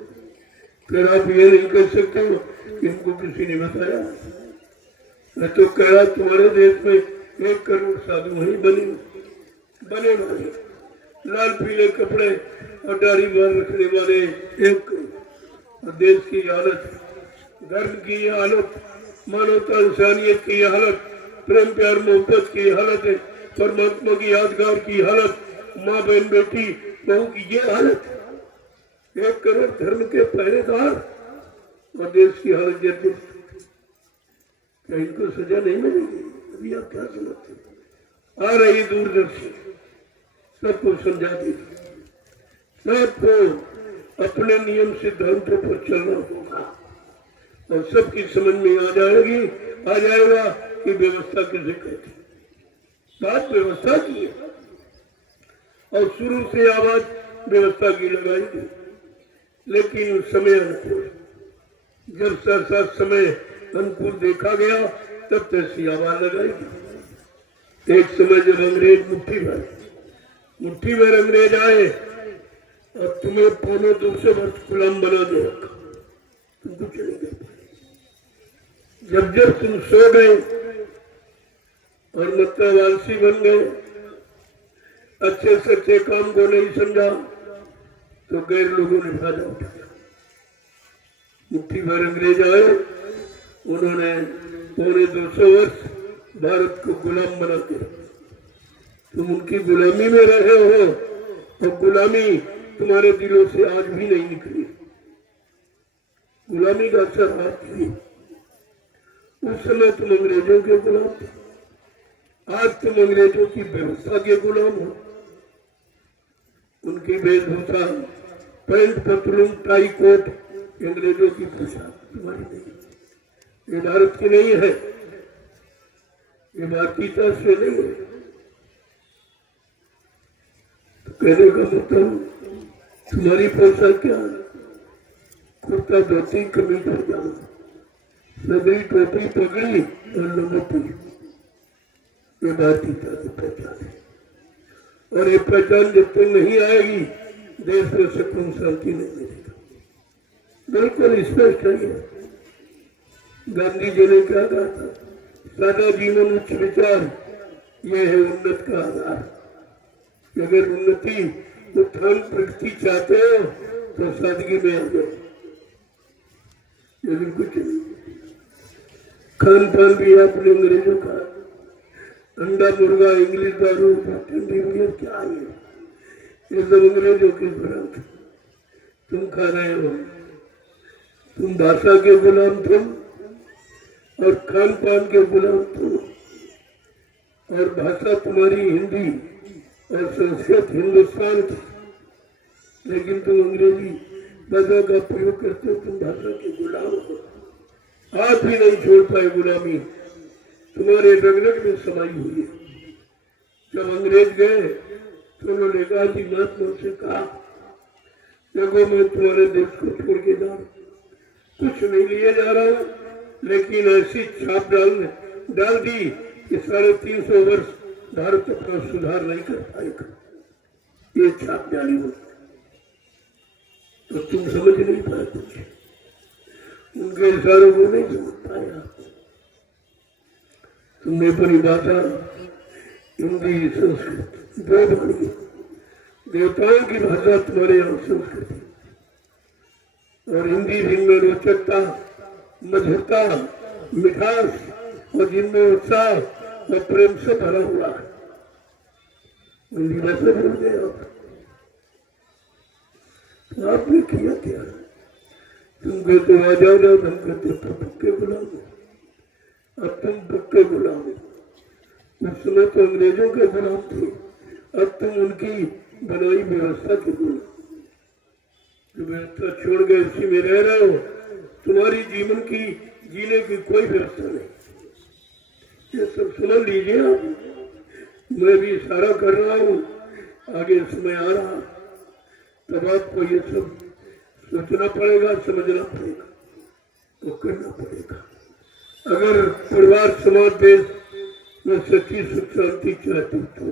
फिर आप ये नहीं कर सकते हो कि इनको किसी ने बताया। मैं तो कह रहा तुम्हारे देश में 1 करोड़ साधु वही बने वाले, लाल पीले कपड़े और दाढ़ी बाल रखने वाले 1 करोड़। और देश की हालत, धर्म की हालत, मानवता इंसानियत की हालत, प्रेम प्यार मोहब्बत की हालत है, परमात्मा की यादगार की हालत, माँ बहन बेटी बहू की ये हालत है। 1 करोड़ धर्म के पहरेदार और देश की हालत जैसे, क्या इनको सजा नहीं मिलेगी? अभी आप क्या समझते? आ रही दूरदर्शी सबको समझा देगी, सबको अपने नियम सिद्धांतों पर चलना होगा और सबकी समझ में आ जाएगा कि व्यवस्था किसे कहती। बात व्यवस्था की है और शुरू से आवाज व्यवस्था की लगाई थी, लेकिन समय अनुकूल, जब साथ समय अनुकूल देखा गया तब तैसी आवाज लगाई थी। एक समय जब अंग्रेज मुट्ठी भर अंग्रेज आए और तुम्हें 250 वर्ष गुलाम बना दे रखा, तुम कुछ नहीं कर पाए। जब तुम सो गए और मतवालसी बन गए, अच्छे से अच्छे काम को नहीं समझा तो गैर लोगों ने फायदा उठाया। मुट्ठी भर अंग्रेज आए, उन्होंने 250 वर्ष भारत को गुलाम बना के रखा। तुम उनकी गुलामी में रहे हो और गुलामी तुम्हारे दिलों से आज भी नहीं निकली। गुलामी का असर आती है। उस समय तुम अंग्रेजों के गुलाम थे, आज तुम अंग्रेजों की व्यवस्था के गुलाम हो। उनकी वेशभूषा, पैंट पतलून टाई कोट, अंग्रेजों की पोशाक तुम्हारी नहीं। ये भारत की नहीं है, ये भारतीयता से नहीं है। तो कहने का मतलब तुम्हारी पोशाक क्या है? कुर्ता धोती कमीज पजामा, सगड़ी टोपी पगड़ी और लंगोटी, ये भारतीयता की पहचान है। और ये पहचान जब तक नहीं आएगी देश में सुकून शांति नहीं मिलेगा। बिल्कुल स्पष्ट है। गांधी जी ने क्या कहा था? सादा जीवन, उच्च विचार, ये है उन्नत का आधार। अगर उन्नति, उत्थान, प्रगति चाहते हो तो सादगी में आ जाओ, लेकिन कुछ नहीं। खान पान भी आपने अंग्रेजों का, अंडा, मुर्गा, इंग्लिश दारू, क्या है, ये सब अंग्रेजों के गुलाम तुम खा रहे हो। तुम भाषा के गुलाम तुम, और खान पान के गुलाम तुम, और भाषा तुम्हारी हिंदी और संस्कृत हिंदुस्तान की, लेकिन तुम अंग्रेजी भाषा का प्रयोग करते हो, तुम भाषा के गुलाम हो। आप भी नहीं छोड़ पाए गुलामी, तुम्हारे रग-रग में समाई हुई है। जब अंग्रेज गए तो उन्होंने गांधी महात्मा से कहा, देखो मैं तुम्हारे देश को छोड़ के जा रहा हूं, कुछ नहीं लिए जा रहा हूं, लेकिन ऐसी छाप डाल दी कि 350 वर्ष भारत अपना सुधार नहीं कर पाएगा। ये छाप डाली हो तो तुम समझ नहीं पाए कुछ, उनके इशारों को नहीं समझ पाया। तुमने अपनी भाषा हिंदी, संस्कृत, दो वाणी, देवताओं की भाषा तुम्हारे यहाँ संस्कृति, और हिंदी जिनमें रोचकता, मधुरता, मिठास और जिनमें उत्साह और प्रेम से भरा हुआ है, हिंदी भाषा भूल गए आप। तो आपने किया क्या? तुम कहते आ जाओ, हम कहते पक्के गुलाम, अब तुम पक्के गुलाम। उस समय तो अंग्रेजों के गुलाम थे, अब तुम उनकी बनाई व्यवस्था के गुलाम। जो व्यवस्था छोड़ गए उसी में रह रहे हो, तुम्हारी जीवन की जीने की कोई व्यवस्था नहीं। ये सब सुन लीजिए आप, मैं भी इशारा कर रहा हूँ, आगे समय आ रहा, तब आपको ये सब सोचना पड़ेगा, समझना पड़ेगा, तो करना पड़ेगा। अगर परिवार, समाज, देश में सच्ची सुख शांति चाहती तो,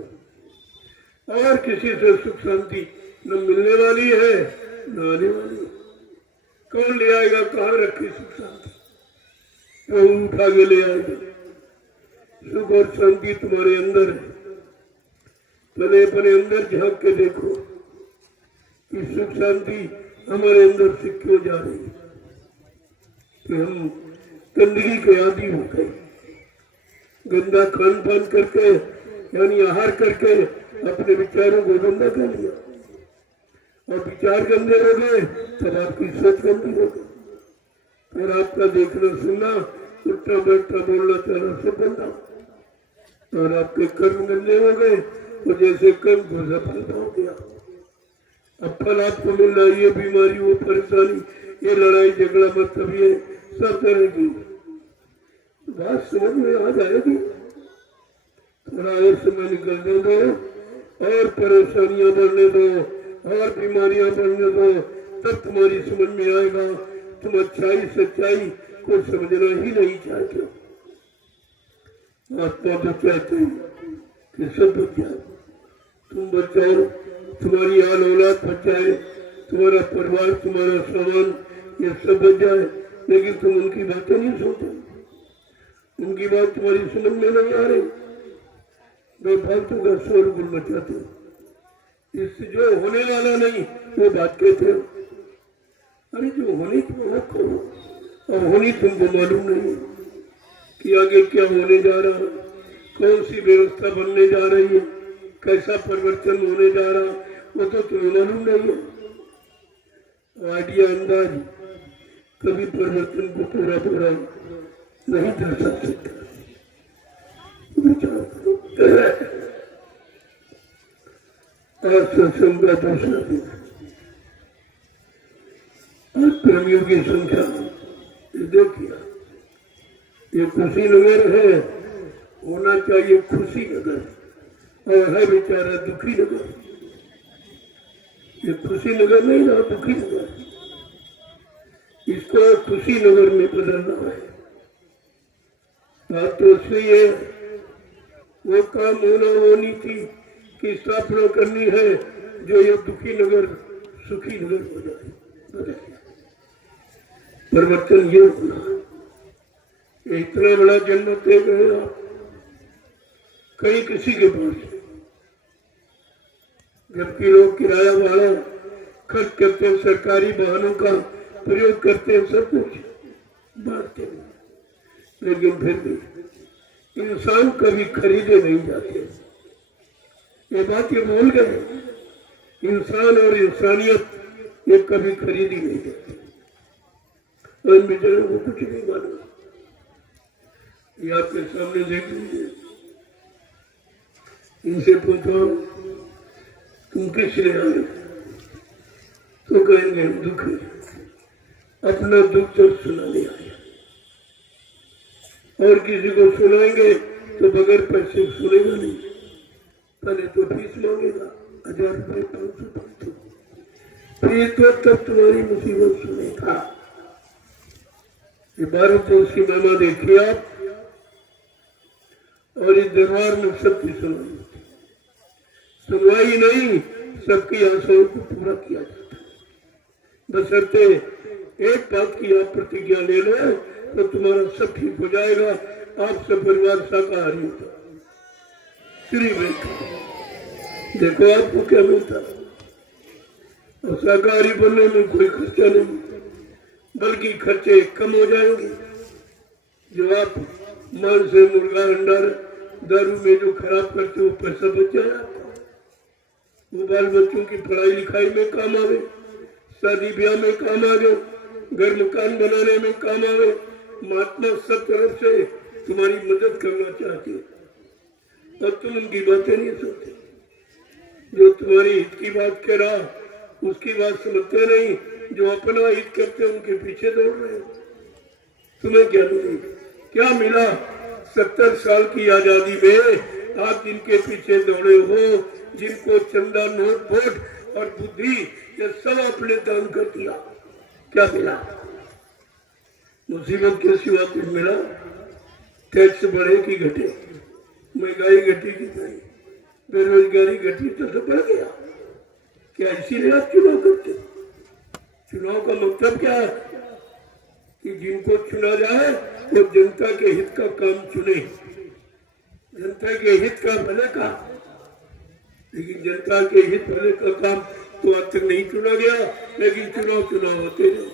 और किसी से सुख शांति न मिलने वाली है न आने वाली है। कौन ले आएगा? कहाँ रखी सुख शांति? वो उठा के ले आएगा। सुख और शांति तुम्हारे अंदर है। पहले अपने अंदर झांक के देखो कि सुख शांति हमारे अंदर से क्यों जा रही है, कि हम गंदगी के आदि हो गए। गंदा खान पान करके, यानी आहार करके अपने विचारों को गंदा कर लिया, और विचार गंदे हो गए तब आपकी सोच गंदी हो गई, और आपका देखना सुनना, उठना बैठना बोलना चलना सब गंदा, और आपके कर्म गंदे हो गए, तो जैसे कर्म को सफलता हो गया। अब फल आपको मिल रहा है, ये बीमारी, वो परेशानी, ये लड़ाई झगड़ा, मतलब ये सब तरह की बात समझ में आ जाएगी। थोड़ा और समय निकलने दो, और परेशानियां बढ़ने दो, और बीमारियां बढ़ने दो, तब तुम्हारी समझ में आएगा। तुम अच्छाई सच्चाई को समझना ही नहीं चाहते। आत्मा तो चाहते कि सब बच जाए, तुम बचाओ, तुम्हारी आल औलाद बचाए, तुम्हारा परिवार, तुम्हारा सामान, ये सब बच जाए, लेकिन तुम उनकी बातें नहीं सुनते। उनकी बात तुम्हारी समझ में नहीं आ रही, बेफालतू का शोर गुल मचाते हो। इससे जो होने वाला नहीं वो बात कहते हो। अरे जो होने की वो करो, और होनी तुमको मालूम नहीं कि आगे क्या होने जा रहा है, कौन सी व्यवस्था बनने जा रही है, कैसा परिवर्तन होने जा रहा, वो तो तुम्हें मालूम नहीं है। आइडिया, अंदाज कभी परिवर्तन को पूरा पूरा नहीं कर सकते। आज सत्संग का दूसरा दिन, आज प्रेमियों की संख्या देखिए, ये कुशीनगर है, होना चाहिए खुशी नगर, और है बेचारा दुखी नगर। ये खुशी नगर नहीं रहा, दुखी नगर। इसको खुशी नगर में बदलना है। बात तो सही है, वो काम होना नीति की स्थापना करनी है जो ये दुखी नगर सुखी नगर हो जाए। परिवर्तन ये होना, इतना बड़ा जन्नत दे गए आप, कहीं किसी के पास नहीं। जबकि लोग किराया भाड़ा खर्च करते हैं, सरकारी वाहनों का प्रयोग करते हैं, सब कुछ बांटते हैं, लेकिन फिर भी इंसान कभी खरीदे नहीं जाते। ये बात ये भूल गए, इंसान और इंसानियत ये कभी खरीदी नहीं जाती। और इन बेचारों को कुछ नहीं मालूम। ये आपके सामने देख लीजिए, इनसे पूछो तुम किस लिए आए, तो कहेंगे हम दुख है, अपना दुख तो सुनाने आए। और किसी को सुनाएंगे तो बगैर पैसे सुनेगा नहीं, पहले तो फीस मांगेगा 1000 रुपये 500, फिर तो तब तुम्हारी मुसीबत सुनेगा। ये भारत देश की महिमा देखिए आप, और इस दरबार में सबकी सुनवाई होती, सुनवाई नहीं, सबकी आशाओं को पूरा किया जाता है। बशर्ते एक बात की आप प्रतिज्ञा ले लो तो तुम्हारा सब ठीक हो जाएगा, आप सब परिवार शाकाहारी हो जाओ। श्री देखो आपको क्या मिलता है, और शाकाहारी बनने में कोई खर्चा नहीं, बल्कि खर्चे कम हो जाएंगे। जो आप मांस से मुर्गा अंडा दारू में जो खराब करते हो, पैसा बच जाए आपका, वो बाल बच्चों की पढ़ाई लिखाई में काम आवे, शादी ब्याह में काम आवे, घर मकान बनाने में काम आवे। महात्मा सब तरफ से तुम्हारी मदद करना चाहते हैं और तुम उनकी बातें नहीं सुनते। जो तुम्हारी हित की बात कह रहा उसकी बात समझते नहीं, जो अपना हित करते उनके पीछे दौड़ रहे हो। तुम्हें क्या मिली, क्या मिला 70 साल की आजादी में? आप जिनके पीछे दौड़े हो, जिनको चंदा नोट वोट और बुद्धि ये सब आपने दान कर दिया, क्या मिला? मुसीबत के सिवा कुछ मिला? टैक्स बढ़े कि घटे, महंगाई घटी कि नहीं, बेरोजगारी घटी तो सब बढ़ गया। क्या इसीलिए आप चुनाव करते? चुनाव का मतलब क्या है कि जिनको चुना जाए वो जनता के हित का काम चुने, जनता के हित का भले का। लेकिन जनता के हित भले का काम तो आज तक नहीं चुना गया, लेकिन चुनाव होते रहे,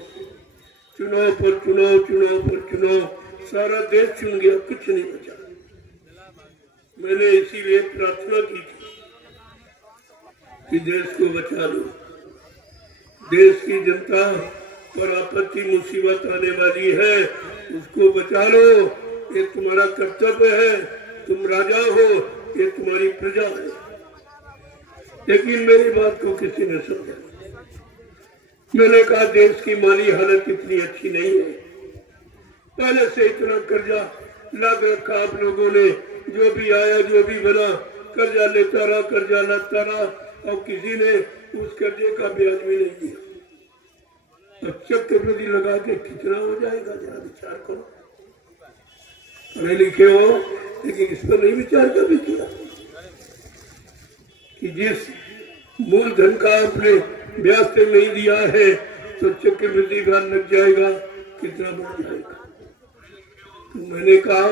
चुनाव पर चुनाव, चुनाव पर चुनाव, सारा देश चुन गया, कुछ नहीं बचा। मैंने इसीलिए प्रार्थना की थी कि देश को बचा लो, देश की जनता पर आपत्ति मुसीबत आने वाली है, उसको बचा लो, ये तुम्हारा कर्तव्य है। तुम राजा हो, ये तुम्हारी प्रजा है। लेकिन मेरी बात को किसी ने समझा। मैंने कहा देश की माली हालत इतनी अच्छी नहीं है, पहले से इतना कर्जा लग रखा आप लोगों ने, जो भी आया जो भी बना कर्जा लेता रहा, कर्जा लाता रहा, और किसी ने उस कर्जे का ब्याज भी नहीं दिया। अब चक्रवृद्धि लगा के कितना हो जाएगा, जरा विचार करो। पढ़े लिखे हो, लेकिन इस पर नहीं विचार कभी किया कि जिस मूलधन का आपने ब्याज से नहीं दिया है तो चक्रवृद्धि ब्याज लग जाएगा, कितना बढ़ जाएगा। तो मैंने कहा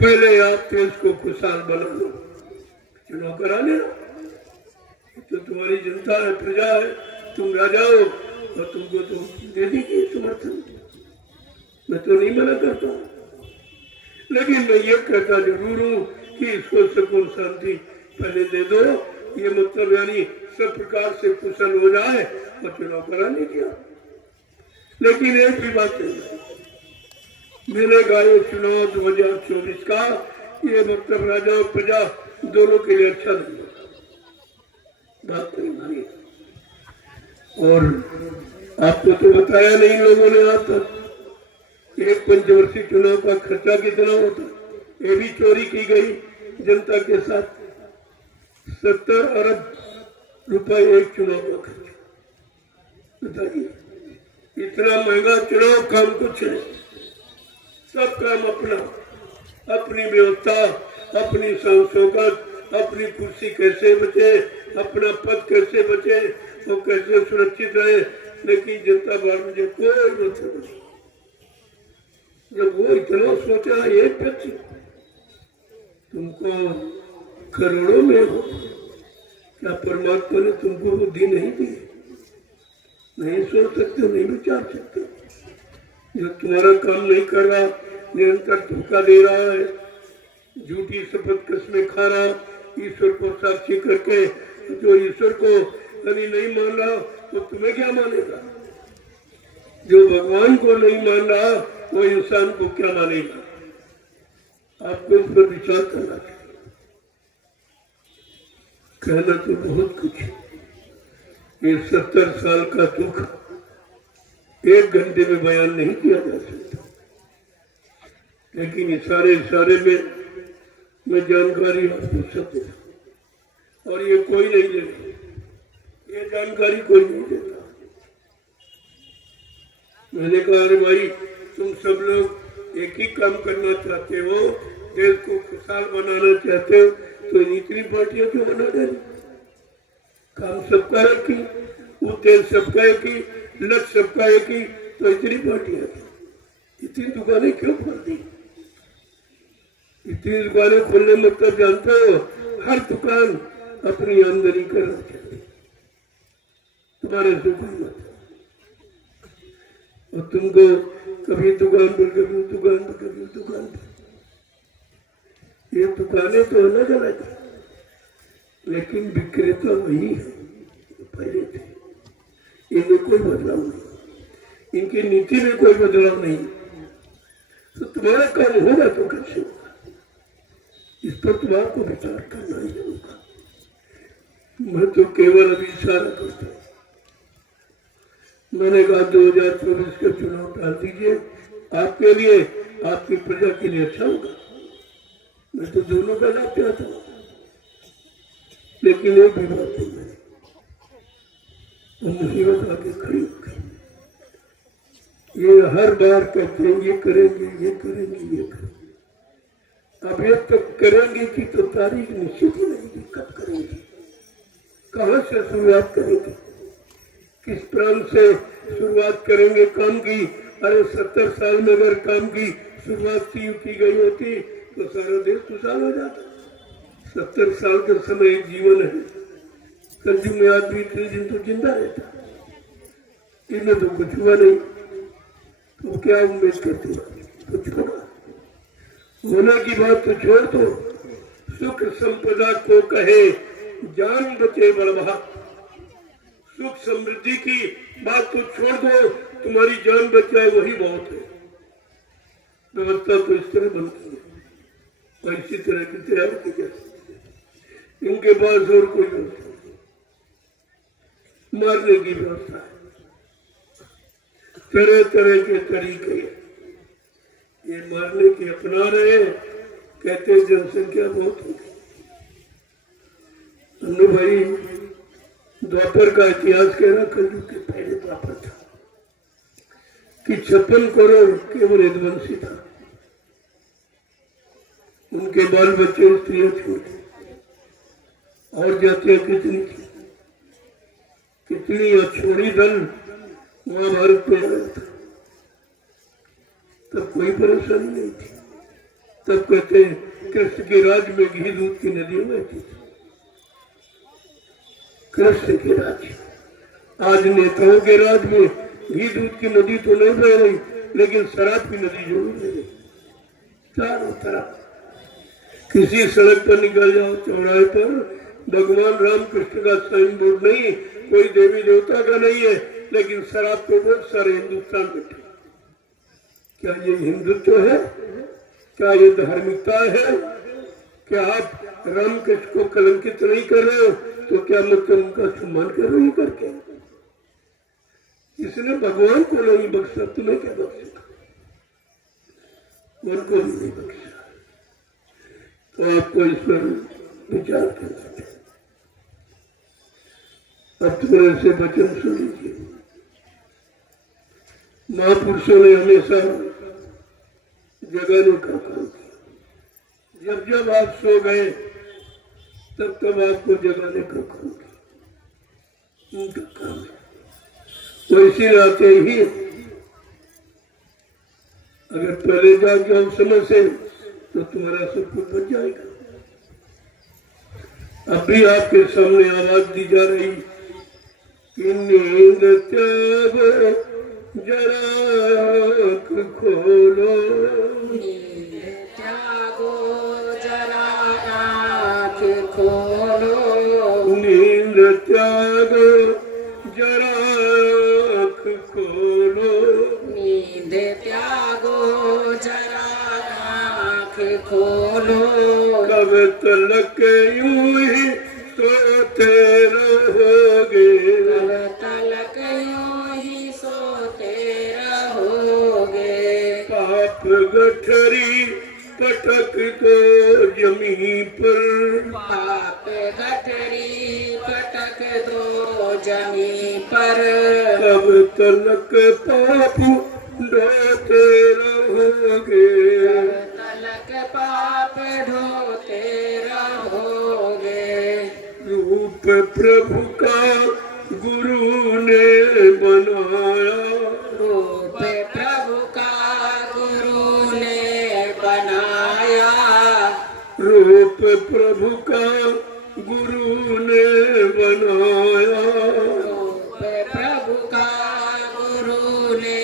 पहले आप देश को खुशहाल बना लो, चुनाव करा लेना, तो तुम्हारी जनता है, प्रजा है, तुम राजा हो और तुमको तो दे दीजिए समर्थन, मैं तो नहीं मना करता। लेकिन मैं ये कहता जरूर हूँ कि इसको सुकून शांति पहले दे दो, ये मतलब यानी सब प्रकार से कुशल हो जाए और चुनाव करा लीजिए। लेकिन एक भी बात नहीं, मैंने कहा ये चुनाव 2024 का ये मतलब राजा और प्रजा दोनों के लिए अच्छा नहीं होगा, बात नहीं मानी। और आपको तो बताया नहीं लोगों ने आज तक, एक पंचवर्षीय चुनाव का खर्चा कितना होता, ये भी चोरी की गई जनता के साथ। 70 अरब रुपए एक चुनाव का खर्चा, बताइए, इतना महंगा चुनाव, काम कुछ नहीं, सब काम अपना, अपनी व्यवस्था, अपनी संशोधन, अपनी कुर्सी कैसे बचे, अपना पद कैसे बचे और कैसे सुरक्षित रहे। लेकिन जनता बार मुझे कोई मतलब नहीं, जब वो इतना सोचा एक व्यक्ति, तुमको करोड़ों में हो, क्या परमात्मा ने तुमको बुद्धि नहीं दी? नहीं सोच सकते, नहीं विचार सकते? जो तुम्हारा काम नहीं कर रहा, निरंतर धोखा दे रहा है, झूठी शपथ कसमें खा रहा, ईश्वर को साक्षी करके, जो ईश्वर को कभी नहीं मान रहा तो तुम्हें क्या मानेगा? जो भगवान को नहीं मान रहा वो इंसान को क्या मानेगा? आपको इस पर विचार करना चाहिए। कहना तो बहुत कुछ है, ये 70 साल का दुख 1 घंटे में बयान नहीं किया जा सकता, लेकिन इशारे में मैं जानकारी आपको सब देता, और ये कोई नहीं देता, ये जानकारी कोई नहीं देता। मैंने कहा अरे भाई, तुम सब लोग एक ही काम करना चाहते हो, देश को खुशहाल बनाना चाहते हो, तो इतनी पार्टियां क्यों बना रहे? काम सबका है कि उद्देश्य सबका है कि लक्ष्य सबका है कि, तो इतनी पार्टियां, इतनी दुकानें क्यों खोल दी? इतनी दुकानें खोलने मतलब जानते हो, हर दुकान अपनी आमदनी करना चाहिए, तुम्हारे से कोई मत। और तुमको कभी दुकान पर, कभी दुकान पर, कभी दुकान पर, ये दुकानें तो अलग अलग है, लेकिन विक्रेता वही है पहले थे। इनमें कोई बदलाव नहीं, इनकी नीति में कोई बदलाव नहीं, तो तुम्हारा काम होगा तो कैसे होगा? इस पर तुम्हारा विचार करना ही होगा। मैं तो केवल अभी इशारा करता हूँ। मैंने कहा 2024 का चुनाव टाल दीजिए, आपके लिए, आपकी प्रजा के लिए अच्छा होगा। मैं तो दोनों का लाभ चाहता हूँ, लेकिन एक भी बात नहीं, मुसीबत आके खड़ी हो गई। ये हर बार कहते हैं ये करेंगे, ये करेंगे, ये करेंगे, अब ये तक करेंगे कि तो तारीख निश्चित ही नहीं, कब करेंगे, कहाँ से शुरुआत करेंगे, किस प्रांत से शुरुआत करेंगे काम की? अरे 70 साल में अगर काम की शुरुआत की गई होती तो सारा देश खुशहाल हो जाता। 70 साल का समय एक जीवन है, कलयुग में आदमी 3 दिन तो जिंदा रहता, इनमें तो कुछ हुआ नहीं, तो क्या उम्मीद करते हो? कुछ होगा? होने की बात तो छोड़ दो, सुख संपदा को कहे जान बचे बड़भा, सुख समृद्धि की बात तो छोड़ दो, तुम्हारी जान बचाए वही बहुत है। व्यवस्था तो इस तरह बनती है और इसी तरह की तैयार की जाती है। इनके पास और कोई व्यवस्था नहीं, मारने की व्यवस्था है, तरह तरह के तरीके ये मारने के अपना रहे। कहते जनसंख्या बहुत हो गई। अन्नू भाई, द्वापर का इतिहास कह रहा, कलयुग के पहले द्वापर था कि 56 करोड़ केवल यदुवंशी था, उनके बाल बच्चे स्त्रियां छोड़, और जातियां कितनी थी, कितनी छोड़ी दल महाभारत में आया था, तब कोई परेशानी नहीं थी। तब कहते कृष्ण के राज में घी दूध की नदियां बहती थी, कृष्ण के राज। आज नेताओं के राज में घी दूध की नदी तो नहीं बह रही, लेकिन शराब की नदी जरूर बह रही चारों तरफ। किसी सड़क पर निकल जाओ, चौराहे पर भगवान राम कृष्ण का साइन बोर्ड नहीं, कोई देवी देवता का नहीं है, लेकिन शराब के बहुत सारे हिंदुस्तान बैठे। क्या ये हिंदुत्व है? क्या ये धार्मिकता है? क्या आप राम कृष्ण को कलंकित नहीं कर रहे हो? तो क्या मतलब उनका सम्मान कर रहे हो करके? इसने भगवान को नहीं बख्शा, तुम्हें क्या बख्शेगा? मन को भी नहीं बख्शा। तो आपको इस पर विचार करना चाहिए। अब थोड़े से वचन सुन लीजिए। महापुरुषों ने हमेशा जगाने का काम किया। जब जब आप सो गए तब तब आपको जगाने का काम किया, उनका काम है। तो इसी आते ही अगर पहले जाग जाओ समय से तो तुम्हारा सब कुछ बच जाएगा। अभी आपके सामने आवाज दी जा रही कि नींद त्यागो जरा आँख खोलो, नींद त्यागो जरा आँख खोलो, नींद त्यागो जरा आँख खोलो, नींद त्यागो जरा आँख खोलो, कब तलक यूं ही सोते रहोगे, कब तलक यूं ही सोते रहोगे, पाप गठरी पटक दो जमी पर, पाप गठरी पटक दो जमी पर, कब तलक पाप ढोते रहोगे, तलक पाप ढोते रहोगे, रूप प्रभु का गुरु ने बनाया, रूप प्रभु का गुरु ने बनाया, रूप प्रभु का गुरु ने बनाया, रूप प्रभु का गुरु ने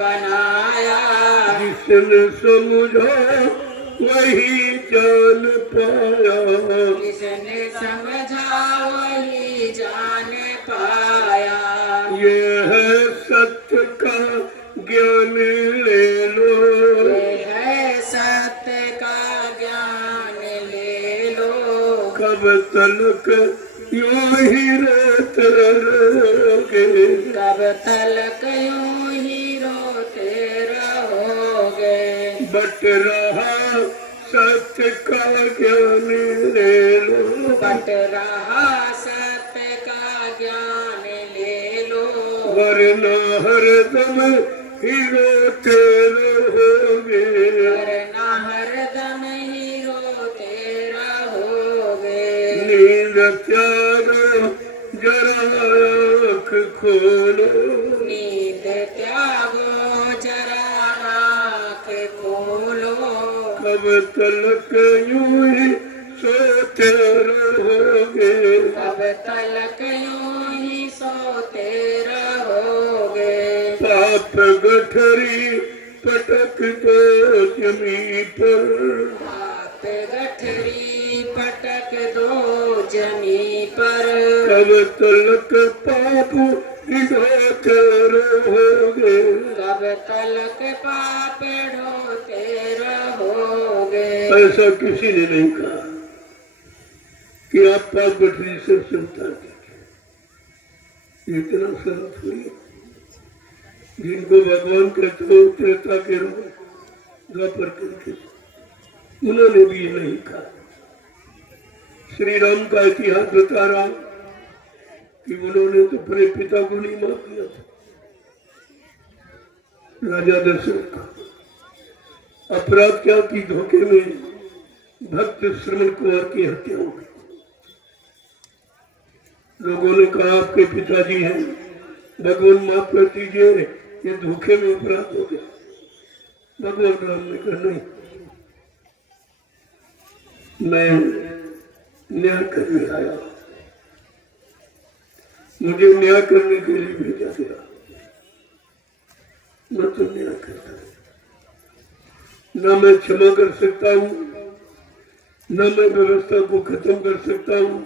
बनाया, जिसने समझा वही जान पाया, जिसने समझा वही जान पाया, ये है सत्य का ज्ञान ले लो, ये है सत्य का ज्ञान ले लो, कब तलक यूं ही रोते रहोगे, कब तलक यूं ही रोते रहोगे, बट रहा सत्य का ज्ञान ले लो, बट रहा सत्य का ज्ञान ले लो, वरना हरदम ही रोते रहोगे, वरना हरदम ही रोते रहोगे, नींद त्यागो जरा आँख खोलो, नींद त्यागो जरा आँख खोलो, कब तलक यूं ही सोते रहोगे, कब तलक यूं ही सोते रहोगे, पाप गठरी पटक दो जमी पर, पाप गठरी पटक दो जमी पर, कब तलक पाप ढोते रहोगे, कब तलक पाप ढोते रहोगे, ऐसा किसी ने नहीं कहा कि आप पाप गठरी से संतान कीजिए, इतना सरल थोड़ी है। जिनको भगवान कहते हो त्रेता के रूप द्वापर के, उन्होंने भी ये नहीं कहा। श्री राम का इतिहास बता रहा कि उन्होंने तो अपने पिता को नहीं मार दिया था, राजा दशरथ का। अपराध क्या कि धोखे में भक्त श्रवण कुमार की हत्या हो गई। लोगों ने कहा आपके पिताजी हैं, भगवान माफ कर दीजिए, ये धोखे में अपराध हो गया। भगवान राम ने कहा नहीं, मैं न्याय करने आया, मुझे न्याय करने के लिए भेजा गया, मैं तो न्याय करता हूं। न मैं क्षमा कर सकता हूं, न मैं व्यवस्था को खत्म कर सकता हूं,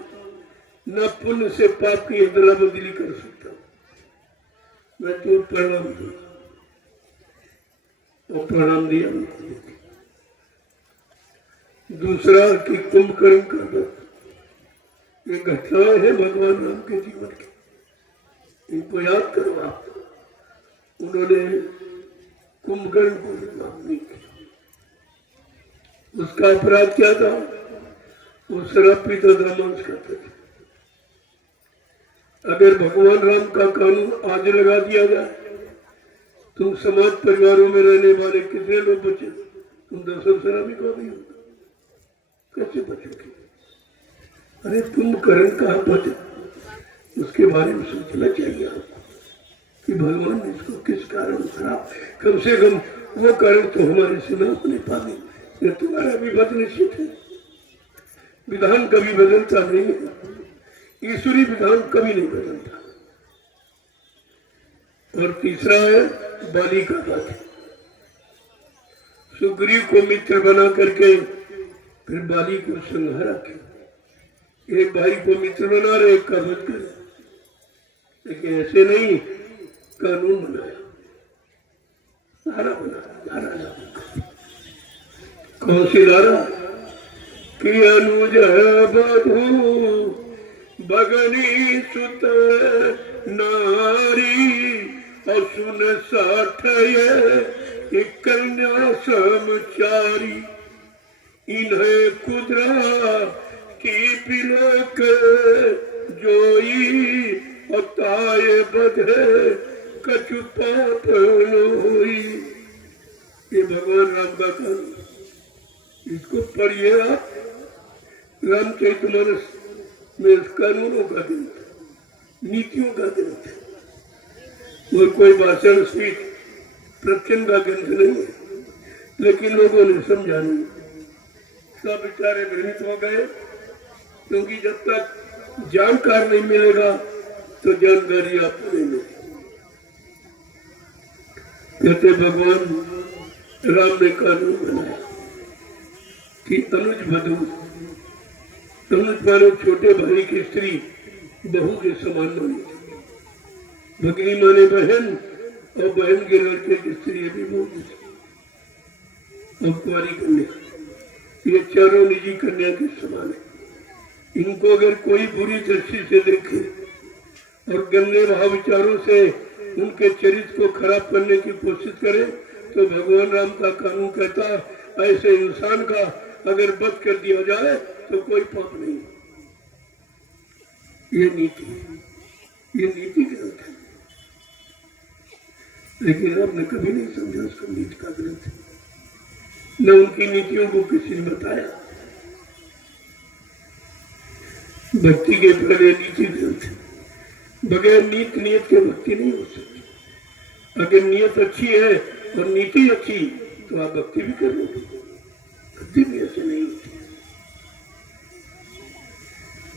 न पुण्य से पाप की अदला बदली कर सकता हूं। मैं तो प्रणाम दूंगा और प्रणाम दिया। दूसरा कि कुंभकर्ण का दो, ये घटनाएं है भगवान राम के जीवन की, इनको याद करो आप। उन्होंने कुंभकर्ण को माफ नहीं किया। उसका अपराध क्या था? वो शराब पीता था, मांस खाता था। अगर भगवान राम का कानून आज लगा दिया जाए, तुम समाज परिवारों में रहने वाले कितने लोग बचे? तुम 10 शराबी को नहीं होगा, कैसे बचोगे? अरे कुंभकर्ण का बचा, उसके बारे में सोचना चाहिए आपको कि भगवान ने इसको किस कारण करा। कम से कम वो कारण तो हमारे से ना अपने पावे, ये तुम्हारा विपद निश्चित है। विधान कभी बदलता नहीं है, ईश्वरी विधान कभी नहीं बदलता। और तीसरा है बाली का वध। सुग्रीव को मित्र बना करके फिर बाली को संहारा किया। एक भाई को मित्र बना रहे, एक का वध करे, लेकिन ऐसे नहीं, कानून बनाया, धारा बनाया, धारा लागू। कौन सी धारा? कि अनुज बधू बगनी सुत नारी, असुन साठय कन्या समचारी, इन्हें कुदरा की पिलक जोई, अताए बधे कछु पाप होई। ये भगवान राम का कानून, इसको पढ़िए आप। रामचरितमानस में कानूनों का ग्रंथ, नीतियों का ग्रंथ है, और कोई भाषण स्पीच प्रवचन का ग्रंथ नहीं है। लेकिन लोगों ने समझा नहीं, सब बेचारे भ्रमित हो गए, क्योंकि जब तक जानकार नहीं मिलेगा तो जानकारी आपको नहीं मिलेगी। कहते भगवान राम ने कानून बनाया कि अनुज बधू, अनुज मानो छोटे भाई की स्त्री बहू के समान मानी, भगनी माने बहन, और बहन के लड़के की स्त्री भी बहू की, और कुंवारी कन्या, ये चारों निजी कन्या के समान है। इनको अगर कोई बुरी दृष्टि से देखे और गंदे भाव विचारों से उनके चरित्र को खराब करने की कोशिश करे, तो भगवान राम का कानून कहता है ऐसे इंसान का अगर वध कर दिया जाए तो कोई पाप नहीं। ये नीति है, ये नीति ग्रंथ है। लेकिन आपने कभी नहीं समझा उसको नीति का ग्रंथ, न उनकी नीतियों को किसी ने बताया। भक्ति के पहले नीति ग्रंथ, बगैर नीत नियत के भक्ति नहीं हो सकती। अगर नियत अच्छी है और नीति अच्छी तो आप भक्ति भी कर लोगे, भक्ति भी ऐसे नहीं होती।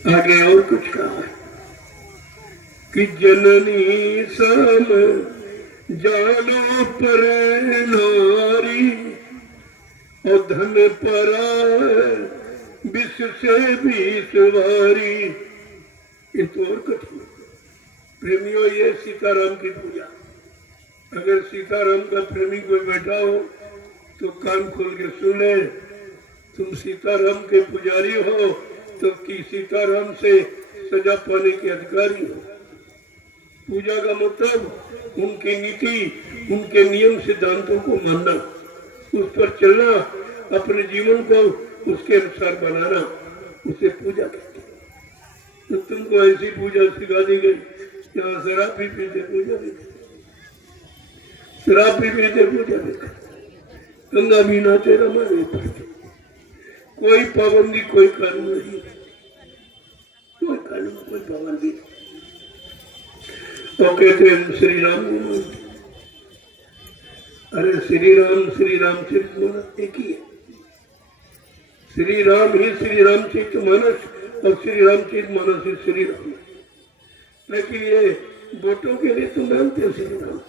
आगे और कुछ कहा कि जननी सम जानो पर नारी, और धन परा विश्व से भी सवारी। ये तो और कठिन। प्रेमियों, ये सीताराम की पूजा, अगर सीताराम का प्रेमी कोई बैठा हो तो कान खोल के सुन ले। तुम सीताराम के पुजारी हो तो कि सीताराम से सजा पाने के अधिकारी हो। पूजा का मतलब उनकी नीति, उनके नियम सिद्धांतों को मानना, उस पर चलना, अपने जीवन को उसके अनुसार बनाना, उसे पूजा कहते हैं। तो तुमको ऐसी पूजा सिखा दी गई, यहाँ शराब भी पीते पूजा भी करते, शराब भी पीते पूजा भी करते, गंगा भी नहाते रमा नहीं पड़ते, कोई पाबंदी कोई कानून नहीं, कोई कानून कोई पाबंदी नहीं। तो कहते हैं श्री राम को मानते। अरे श्री राम चरित एक ही है। श्री राम ही श्री रामचरित मानस, और श्री रामचरित मानस ही श्री राम। लेकिन ये वोटों के लिए तो मानते हैं श्री राम,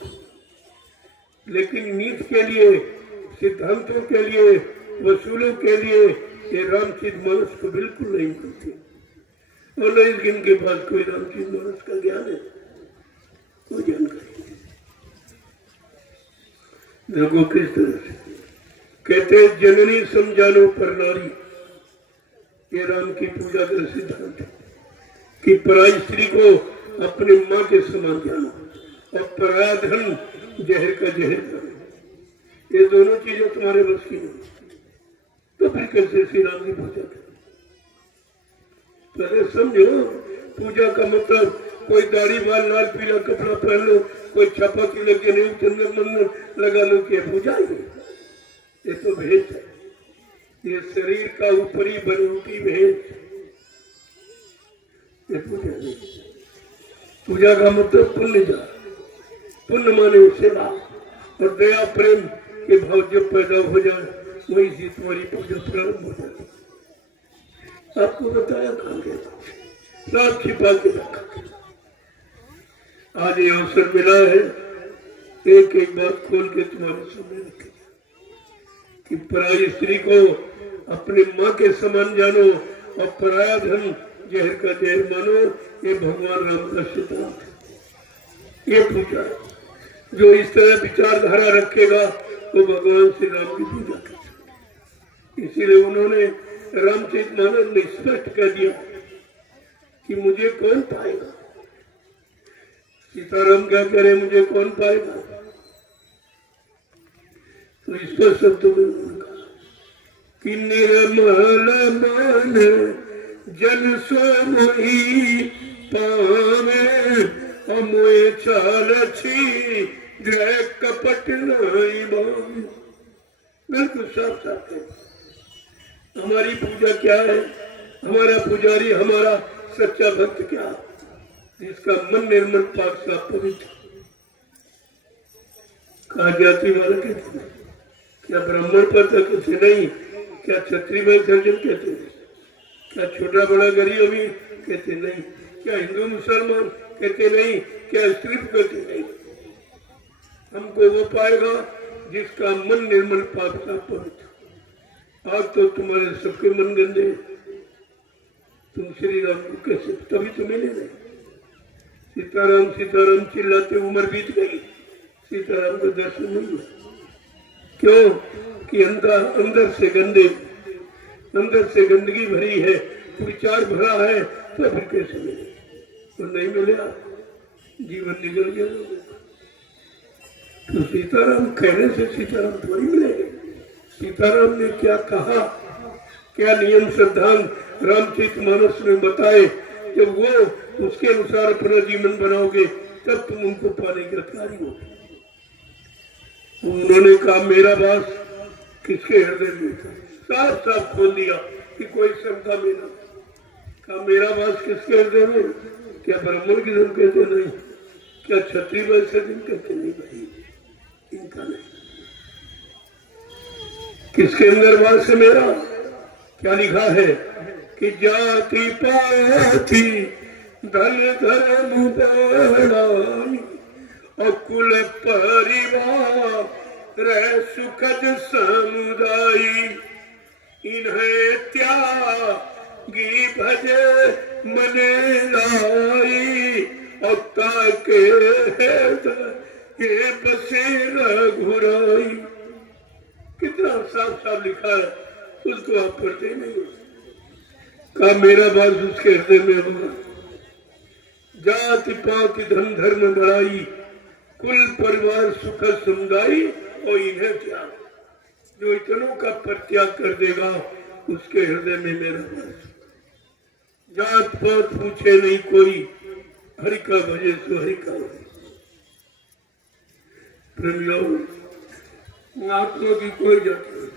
लेकिन नीति के लिए, सिद्धांतों के लिए, वसूलों के लिए ये रामचरित मानस को बिल्कुल नहीं मानते। और नहीं जिनके पास कोई रामचरित मानस का ज्ञान है, कोई जानकारी नहीं। देखो किस तरह से कहते जननी समझानो पर नारी, ये राम की पूजा का सिद्धांत है कि पराई स्त्री को अपने माँ के समान जानो, और पराया धन जहर का जहर जानो। ये दोनों चीजें तुम्हारे बस की नहीं, तो फिर कैसे श्री राम की पूजा करें? पहले समझो, पूजा का मतलब कोई दाढ़ी बाल लाल पीला कपड़ा पहन लो, कोई छापा की लगे नहीं, चंदन मंदन लगा लो, क्या पूजा है? ये तो भेद है, ये शरीर का ऊपरी बनरूपी भेद, ये पूजा नहीं। पूजा का मतलब पुण्य जा, पुण्य माने सेवा, और दया प्रेम के भाव जब पैदा हो जाए वही से तुम्हारी पूजा प्रारंभ हो जाती। आपको बताया कहाँ गया, रात छिपा के रखा। आज ये अवसर मिला है, एक एक बात खोल के तुम्हारे सामने रखे कि पराई स्त्री को अपने माँ के समान जानो और पराया धन जहर का जहर मानो। ये भगवान राम का सिद्धांत है। ये पूजा जो इस तरह विचारधारा रखेगा वो भगवान श्री राम की पूजा कर सकते। इसीलिए उन्होंने रामचरितमानस में स्पष्ट कर दिया कि मुझे कौन पाएगा। सीताराम क्या करे, मुझे कौन पाएगा? तो इस पर शब्दों में उन्होंने कहा कि निर्मल मन जन सो मोहि पावे, अमोए चाल छी ग्रह कपट नहीं बावे। बिल्कुल साफ साफ है। हमारी पूजा क्या है, हमारा पुजारी, हमारा सच्चा भक्त क्या, जिसका मन निर्मल पाक साफ पवित्र। कहा जाति वाला कहते हैं, क्या ब्राह्मण पर कहते नहीं, क्या क्षत्रिय में सर्जन कहते नहीं, क्या छोटा बड़ा गरीब भी कहते नहीं, क्या हिंदू मुसलमान कहते नहीं, क्या स्त्री कहते नहीं। हमको वो पाएगा जिसका मन निर्मल पाप का पवित्र। आज तो तुम्हारे सबके मन गंदे, तुम श्री राम को कैसे, तभी तो मिले नहीं। सीताराम सीताराम चिल्लाते उम्र बीत गई, सीताराम का दर्शन नहीं हुआ। क्यों कि अंदर से गंदे, अंदर से गंदगी भरी है, विचार भरा है, तो फिर कैसे मिले? तो नहीं मिले, जीवन निकल गया। तो सीताराम कहने से सीताराम थोड़ी मिलेंगे। सीताराम ने क्या कहा, क्या नियम सिद्धांत रामचरितमानस में बताए, जब वो उसके अनुसार अपना जीवन बनाओगे तब तुम उनको पाने के अधिकारी हो। उन्होंने कहा मेरा वास किसके हृदय में था, साफ साफ खोल दिया कि कोई शंका में ना। कहा मेरा वास किसके हृदय में, क्या ब्राह्मण की धन कहते नहीं, क्या क्षत्रिय वैसे दिन कहते नहीं, भाई इनका नहीं। किसके अंदर वास है मेरा? क्या लिखा है कि जाति पाति धन धर्म बढ़ाई और कुल परिवार रह सुखद समुदाय, इन्हें त्यागी भजे मने लाई और ताके ये बसे रघुराई। कितना साफ साफ लिखा है, उसको आप पढ़ते नहीं। कहा मेरा बात उसके हृदय में होगा। जाति पाति धन धर्म बढ़ाई, कुल परिवार सुख समुदाय और इन्हें त्याग। जो इतनों का परित्याग कर देगा उसके हृदय में मेरा वास। जात पात पूछे नहीं कोई, हरि का भजे सो हरि का भजे। प्रेमियों, महात्मा की कोई जाति नहीं,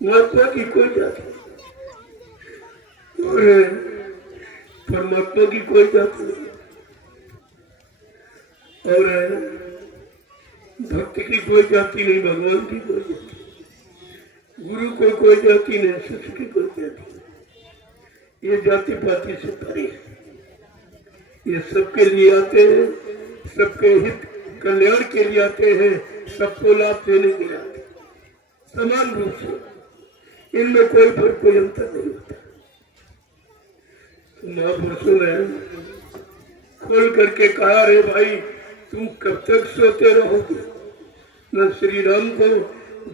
महात्मा की कोई जाति नहीं और परमात्मा की कोई जाति नहीं और भक्त की कोई जाति नहीं, भगवान की कोई जाति, गुरु को कोई जाति नहीं, शिष्य की कोई जाति नहीं। ये जाति पाति से परे है। ये सबके लिए आते हैं, सबके हित कल्याण के लिए आते हैं, सबको लाभ देने के लिए आते हैं, समान रूप से। इनमें कोई फर्क, कोई अंतर नहीं होता। तो महापुरुषों ने खोल करके कहा, रे भाई तुम कब तक सोते रहोगे? न श्री राम को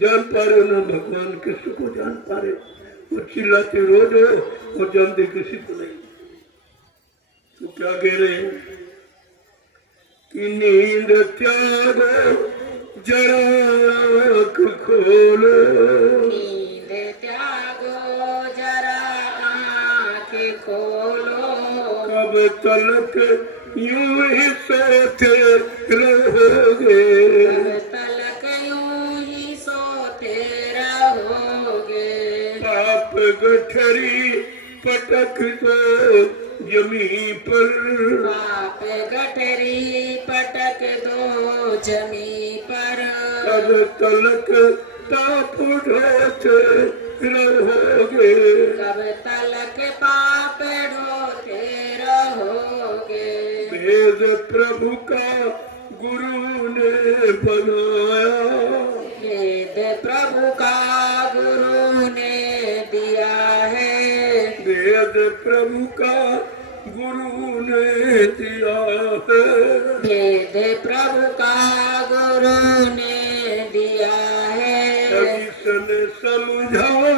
जान पा रहे हो, न भगवान कृष्ण को जान पा रहे हो। वो चिल्लाते रोज हो और जानते किसी को नहीं। तो क्या कह रहे हैं कि नींद त्यागो जरा आँख खोलो, नींद त्यागो जरा आँख खोलो, कब तलक यूं ही सोते रहोगे, कब तलक यूं ही सोते रहोगे। पाप गठरी पटक दो जमी पर, पाप गठरी पटक दो जमी पर, कब तलक पाप ढोते रहोगे, कब तलक पाप ढोते रहोगे। भेद प्रभु का गुरु ने बनाया, वेद प्रभु का गुरु ने दिया है, वेद प्रभु का गुरु ने दिया है, वेद प्रभु का गुरु ने दिया है। जिसने समझा वो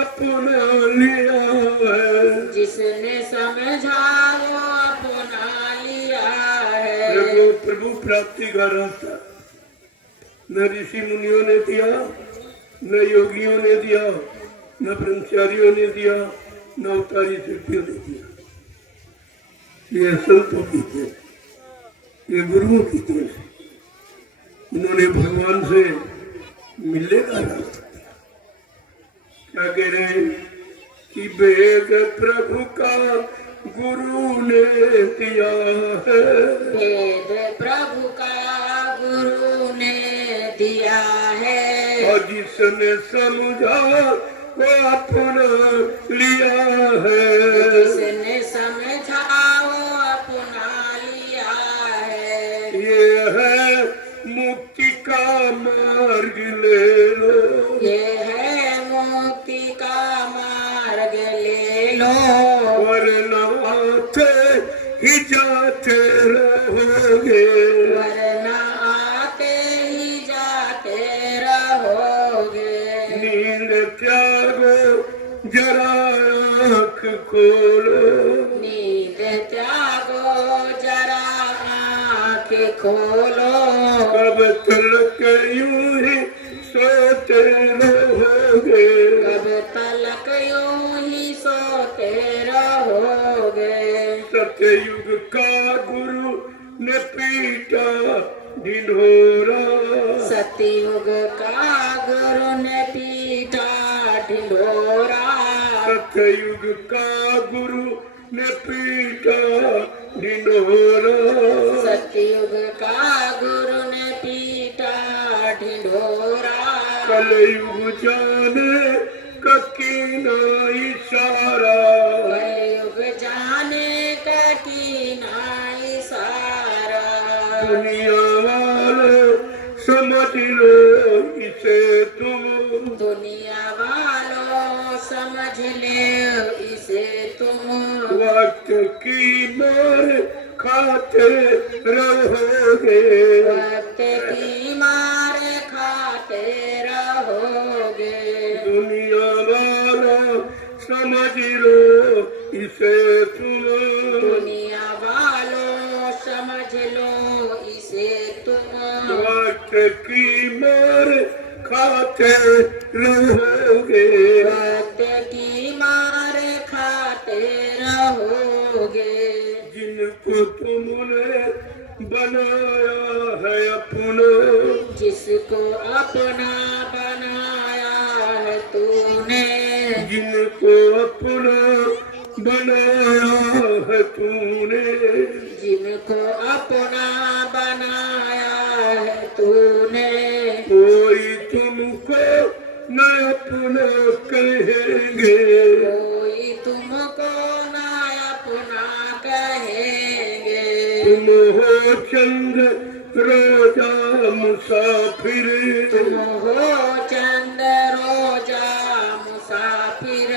अपना लिया है, जिसने समझा वो अपना लिया है। वो प्रभु प्राप्ति का रास्ता न ऋषि मुनियों ने दिया, न योगियों ने दिया, न ब्रह्मचारियों ने दिया, न अवतारी शक्तियों ने दिया। ये संतों की देन, ये गुरुओं की देन है। उन्होंने भगवान से मिलने का रास्ता दिया। क्या कह रहे हैं कि वेद प्रभु का गुरु ने दिया है, वेद प्रभु का गुरु ने दिया है। और जिसने समझा वो अपना लिया है, जिसने समझा वो अपना लिया है। ये है मुक्ति का मार्ग ले लो, ये है मुक्ति का मार्ग ले लो, वरना आते ही जाते रहोगे, वरना आते ही जाते रहोगे। नींद त्यागो जरा आँख खोलो, नींद त्यागो जरा आँख खोलो, कब तलक यूं ही सोते रहोगे, कब तलक यूं ही सोते रहोगे। सतयुग का गुरु ने पीटा ढिंढोरा, सतयुग का गुरु ने पीटा ढिंढोरा, सतयुग का गुरु ने पीटा ढिंढोरा, सतयुग का गुरु ने पीटा ढिंढोरा। कलयुग जाने का कीना इशारा, कलयुग जाने का कीना इशारा। दुनिया वाले समझ लो इसे तुम, दुनिया वालों समझ ले इसे तुम, वक्त की मार खाते रहोगे, वक्त की मार खाते रहोगे। दुनिया वाला समझ लो इसे तुम, दुनिया वालों समझ लो इसे तुम, वक्त की मार खाते रहोगे, वक्त की मार खाते रहोगे। जिनको तुमने बनाया है अपना, जिसको अपना बनाया है तूने, जिनको अपना बनाया है तूने, जिनको अपना बनाया है तूने, कोई तुमको न अपना कहेंगे, कोई तुमको ना अपना कहेंगे। तुम हो चंद रोजा मुसाफिर, तुम हो चंद रोजा मुसाफिर,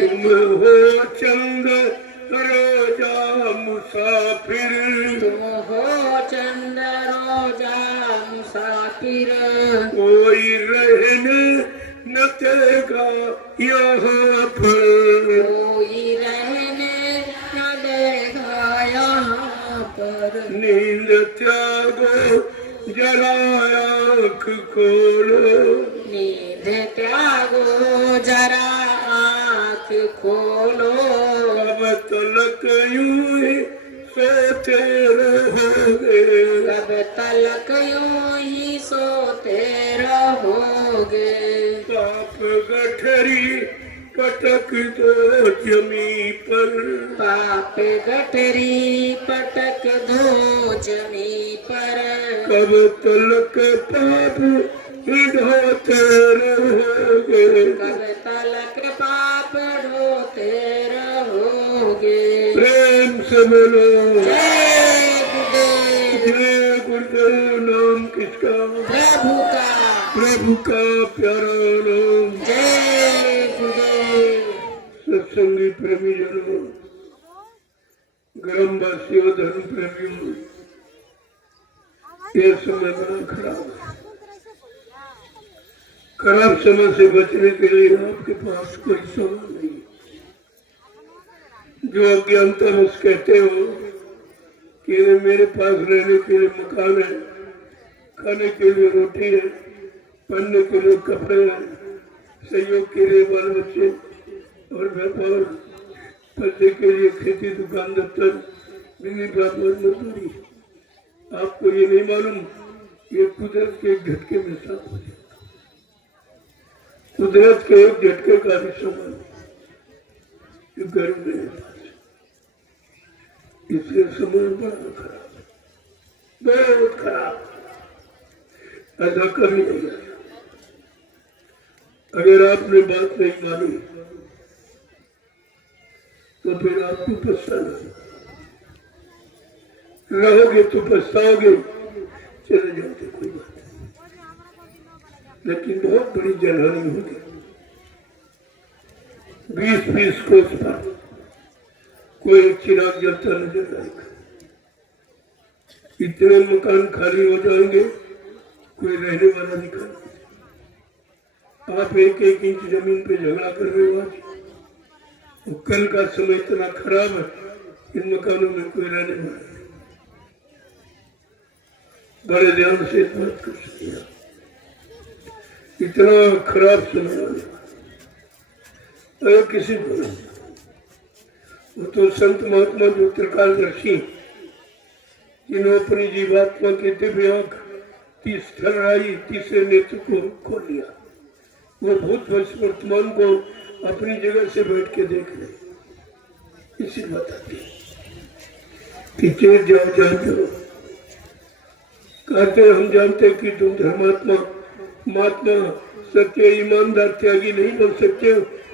तुम हो चंद रोजा मुसाफिर, तुम हो चंद रोजा मुसाफिर। कोई रहने न देगा यहाँ पर, कोई रहने न देगा यहाँ पर। नींद त्यागो जरा आँख खोलो, नींद त्यागो जरा आँख खोलो, अब तलक यूं ही सोते रहोगे, कब तलक यूं ही सोते रहोगे। पाप गठरी पटक दो जमी पर, पाप गठरी पटक दो जमी पर, कब तलक पाप ढोते रहोगे, कब तलक पाप ढोते रहोगे। प्रेम से बोलो जय गुरुदेव। जय गुरुदेव। नाम किसका? प्रभु का। प्रभु का प्यारा नाम। जय गुरुदेव। सत्संगी प्रेमी जनों, ग्रामवासियों, धर्म प्रेमियों, ये समय बड़ा खराब है। खराब समय से बचने के लिए आपके पास कोई समय नहीं। जो अज्ञानता में कहते हो कि मेरे पास रहने के लिए मकान है, खाने के लिए रोटी है, पहनने के लिए कपड़े हैं, सहयोग के लिए बाल बच्चे और व्यापार, पैसे के लिए खेती, दुकान, दफ्तर, बिजली, व्यापार, मजदूरी। आपको ये नहीं मालूम, ये कुदरत के एक झटके में साफ हो जाएगा। कुदरत के एक झटके का भी समान घर में, इसलिए समय बड़ा खराब, बहुत खराब। ऐसा कभी नहीं आया। अगर आपने बात नहीं मानी तो फिर आपको पछताना, रहोगे तो पछताओगे, चले जाओगे कोई बात नहीं, लेकिन बहुत बड़ी जनहानि होगी। 20-20 कोस पर कोई एक चिराग जलता नजर आएगा। इतने मकान खाली हो जाएंगे, कोई रहने वाला दिखाई नहीं। आप 1-1 इंच जमीन पे झगड़ा कर रहे हो आज। तो कल का समय इतना खराब है, इन मकानों में कोई रहने वाला नहीं। बड़े ध्यान से इस बात को सुनिए, इतना खराब समय है। अगर किसी को वो तो संत महात्मा जो त्रिकालदर्शी, जिन्होंने अपनी जीवात्मा की दिव्य आंख तीसरे नेत्र को खोल लिया, वो भूत वर्तमान को अपनी जगह से बैठ के देख रहे। इसी बताते कि चेत जाओ जाओ, कहते हम जानते कि तुम धर्मात्मा, महात्मा, सत्य, ईमानदार, त्यागी नहीं बन सकते,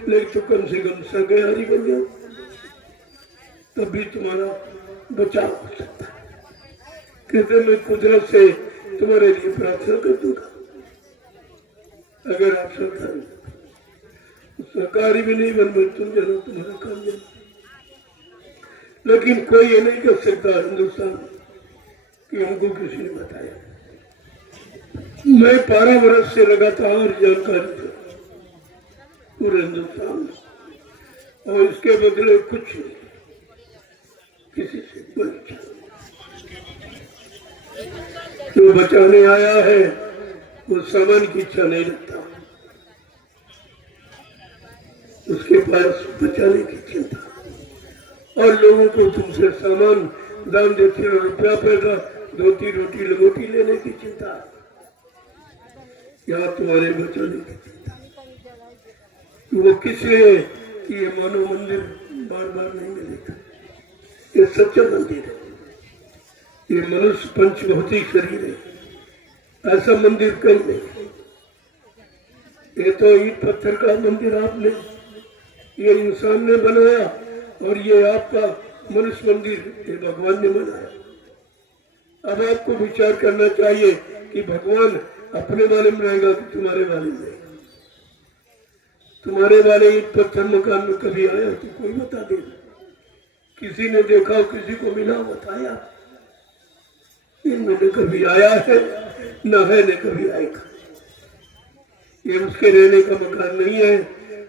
लेकिन तो कम से कम सर्गहारी बन जाओ, तभी तुम्हारा बचाव हो सकता है। कहते मैं कुदरत से तुम्हारे लिए प्रार्थना कर दूंगा। अगर आप सरकारी भी नहीं बन पाए, तुम जानो तुम्हारा काम जानो, लेकिन कोई ये नहीं कर सकता हिंदुस्तान कि हमको किसी ने बताया। मैं 12 वर्ष से लगातार जानकारी था पूरे हिंदुस्तान में, और इसके बदले कुछ नहीं, किसी से कोई इच्छा। जो बचाने आया है वो सामान की इच्छा नहीं रखता, उसके पास बचाने की चिंता। और लोगों को तुमसे सामान दान देते हो, रुपया पैसा, धोती रोटी लंगोटी लेने की चिंता, या तुम्हारे बचाने की चिंता। वो किसलिए कि ये मानव मंदिर बार बार नहीं मिलेगा। ये सच्चा मंदिर है, ये मनुष्य पंचभौतिक शरीर है, ऐसा मंदिर कहीं नहीं। ये तो ईंट पत्थर का मंदिर आपने, ये इंसान ने बनाया, और ये आपका मनुष्य मंदिर ये भगवान ने बनाया। अब आपको विचार करना चाहिए कि भगवान अपने वाले में रहेगा कि तुम्हारे वाले में। तुम्हारे वाले ईंट पत्थर मकान में कभी आया तो कोई बता दे, किसी ने देखा, किसी को मिला, बताया। इनमें न कभी आया है, न है, न कभी आएगा। ये उसके रहने का मकान नहीं है,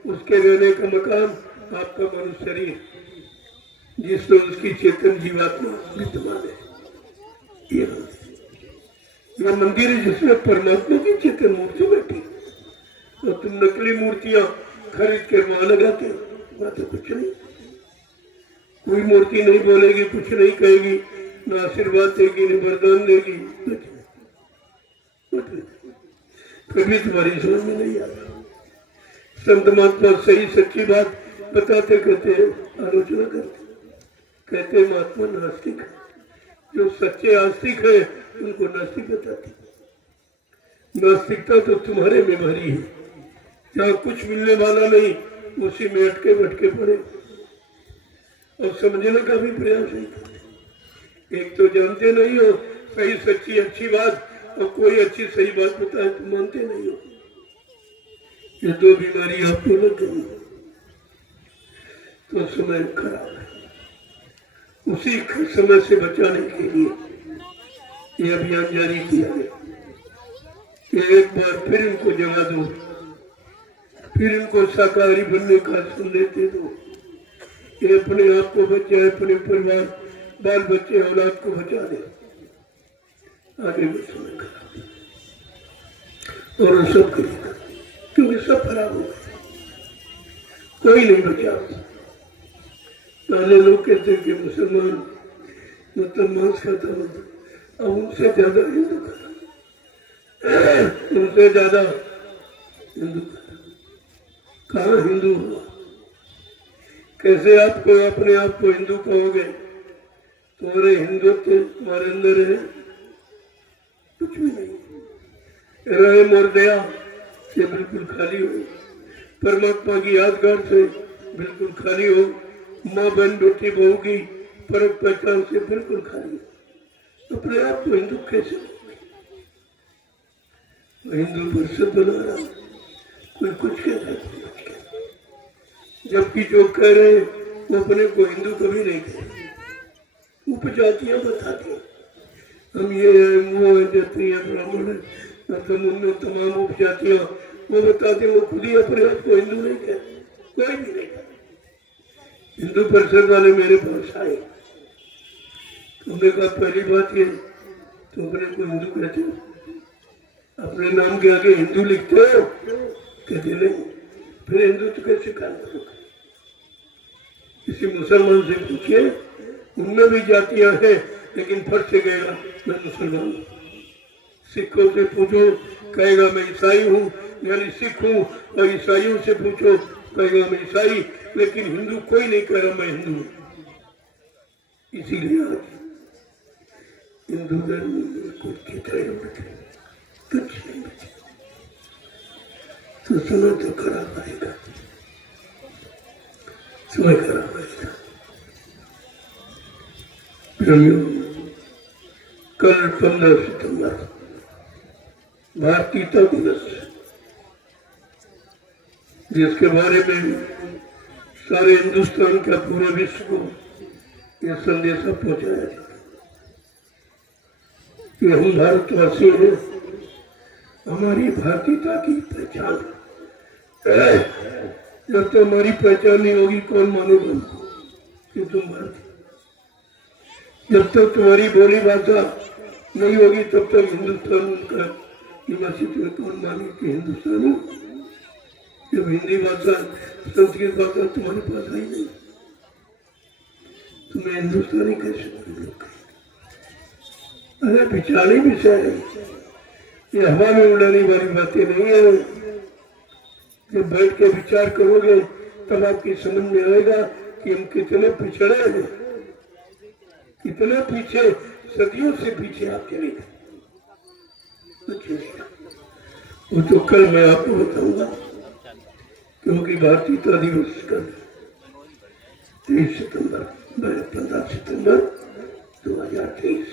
उसके रहने का मकान आपका मनुष्य शरीर, जिसमें उसकी चेतन जीवात्मा विद्यमान है। ये मंदिर है जिसमें परमात्मा की चेतन मूर्ति बैठी, तो तुम नकली मूर्तियां खरीद के वहां लगाते हो, वहां तो कुछ नहीं। कोई मूर्ति नहीं बोलेगी, कुछ नहीं कहेगी, न आशीर्वाद देगी, न वरदान देगी, कभी तुम्हारी समझ में नहीं आता। संत महात्मा सही सच्ची बात बताते, कहते आलोचना करते, कहते महात्मा नास्तिक है, जो सच्चे आस्तिक है उनको नास्तिक बताते। नास्तिकता तो तुम्हारे में भरी है, जहाँ कुछ मिलने वाला नहीं उसी में अटके भटके पड़े और समझने का भी प्रयास नहीं करते। एक तो जानते नहीं हो सही सच्ची अच्छी बात, और कोई अच्छी सही बात बताए तो मानते नहीं हो। ये दो बीमारी आपको लग गई तो समय खराब है। उसी समय से बचाने के लिए ये अभियान जारी किया गया। एक बार फिर इनको जगा दो, फिर इनको शाकाहारी बनने का संदेश दे दो। ये अपने आप को बचाए, अपने परिवार बाल बच्चे औलाद को बचा दे। आगे भी समय खराब और सब करेगा, क्योंकि सब खराब हो गए, कोई नहीं बचा। पहले लोग कहते कि मुसलमान मतलब मांस खाता होता, अब उनसे ज्यादा हिंदू खाता, उनसे ज्यादा हिंदू खाता। कहाँ हिंदू हुआ? कैसे आपको अपने आप को हिंदू कहोगे? तुम्हारे हिंदुत्व तुम्हारे अंदर है? कुछ भी नहीं। रहम और दया से बिल्कुल खाली हो, परमात्मा की यादगार से बिल्कुल खाली हो, माँ बहन बेटी बहू की परख पहचान से बिल्कुल खाली हो। अपने आप को हिंदू कैसे? हिंदू परिषद बना रहा, कोई कुछ कह रहा है, जबकि जो कह रहे हैं वो अपने को हिंदू कभी नहीं कह रहे। उपजातियां बताती हम ये है, वो है, जाति है, ब्राह्मण है, मतलब उनमें तमाम उपजातियां वो बताते, वो खुद ही अपने आप को हिंदू नहीं कहते, कोई भी नहीं कहते। हिंदू परिषद वाले मेरे पास आए, तुमने कहा पहली बात ये तो अपने को हिंदू कहते हो, अपने नाम के आगे हिंदू लिखते हो? कहते नहीं। फिर हिंदू तो कैसे काम करोगे? किसी मुसलमान से पूछिए, उनमें भी जातियां हैं, लेकिन फर्क से कहेगा मैं मुसलमान हूँ। सिखों से पूछो कहेगा मैं ईसाई हूँ, यानी सिख हूँ, और ईसाइयों से पूछो कहेगा मैं ईसाई, लेकिन हिंदू कोई नहीं कह रहा मैं हिंदू हूँ। इसीलिए आज हिंदू धर्म में कुछ नहीं बचे, तो समय तो खराब आएगा, समय खराब आएगा। कल 15 सितंबर भारतीयता दिवस, जिसके बारे में सारे हिंदुस्तान का पूरे विश्व को यह संदेश पहुंचाया जाता कि हम भारतवासी हैं, हमारी भारतीयता की पहचान। जब तक हमारी पहचान नहीं होगी कौन मानेगा कि तुम भारतीय? जब तक तुम्हारी बोली भाषा नहीं होगी तब तक हिंदुस्तान का निवासी तुम्हें कौन माने कि हिंदुस्तान हो? जब हिंदी भाषा संस्कृत भाषा तुम्हारे पास आई नहीं, तुम्हें हिंदुस्तानी कैसे लोग? अरे विचारी विषय है, ये हवा में उड़ाने वाली बातें नहीं है। जब बैठ के विचार करोगे तब आपकी समझ में आएगा कि हम कितने पिछड़े हैं, कितने पीछे, सदियों से पीछे आप चले गए। वो तो कल मैं आपको बताऊंगा, क्योंकि भारतीयता दिवस कल 23 सितंबर 15 सितंबर 2023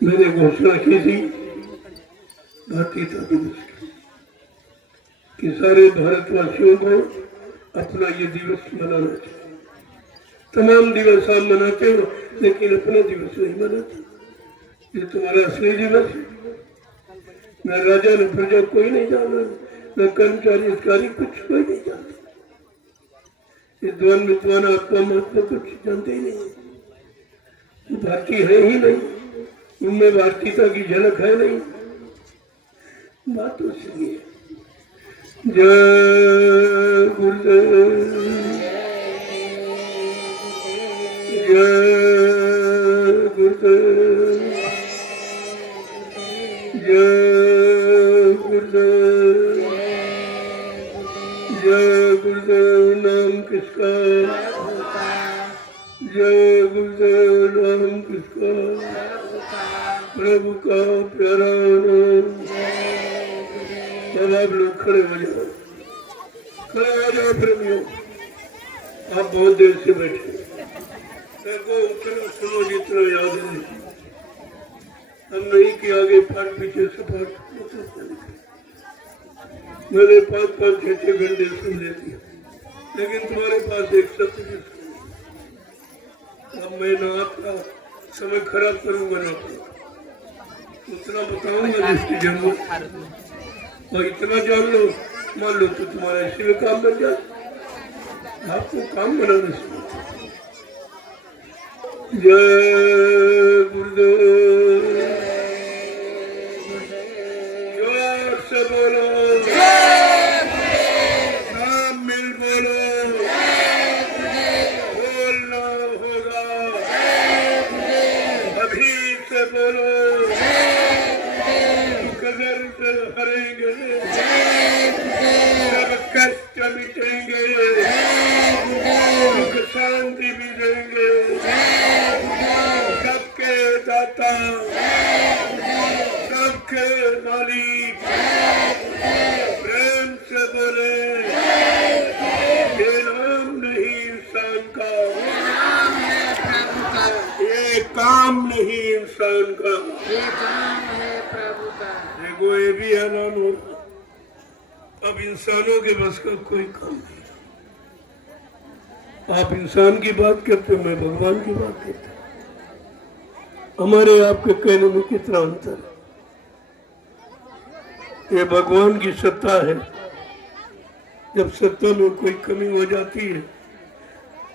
मैंने घोषणा की थी भारतीयता दिवस की, कि सारे भारतवासियों को अपना ये दिवस मनाना चाहिए। तमाम दिवस आप मनाते हो, लेकिन अपना दिवस नहीं मनाते। ये तुम्हारा असली दिवस है। न राजा न प्रजा कोई नहीं जाना, न कर्मचारी अधिकारी कुछ कोई नहीं जानते। विद्वान विद्वान आपका महत्व कुछ जानते ही नहीं, भारतीय है ही नहीं, उनमें भारतीयता की झलक है नहीं। बात तो इसलिए जय गुरुदेव, जय गुरुदेव, जय गुरुदेव, जय गुरुदेव। नाम किसका? जय गुरुदेव। नाम किसका? प्रभु का प्यारा नाम। अब आप लोग खड़े हो जाओ, खड़े हो जाओ प्रेमियों। आप बहुत देर से बैठे, सबको उतना सुनो जितना याद है। हम नहीं कि आगे पाठ पीछे सपाट, मैंने 5-5, 6-6 घंटे सुन लेती है, लेकिन तुम्हारे पास एक सत्य भी सुन। अब मैं ना आपका समय खराब करूंगा ना उतना बताऊंगा जिसकी जरूरत, और इतना जान लो, मान लो तो तुम्हारा इसी में काम बन जाए। आपको काम बनाने से जय गुरुदेव, जोर से बोलो, नाम मिल बोलो, बोलना होगा, अभी से बोलो, कदर से हरेंगे, सब कष्ट मिटेंगे, सुख शांति भी देंगे, सबके दाता, सबके मालिक, प्रेम से बोले, ये नाम नहीं इंसान का, ये काम नहीं इंसान का, ये काम है प्रभु का। देखो ये भी हैरान हो, अब इंसानों के बस का कोई काम नहीं। आप इंसान की बात करते हो, मैं भगवान की बात करता हूँ। हमारे आपके कहने में कितना अंतर है। ये भगवान की सत्ता है। जब सत्ता में कोई कमी हो जाती है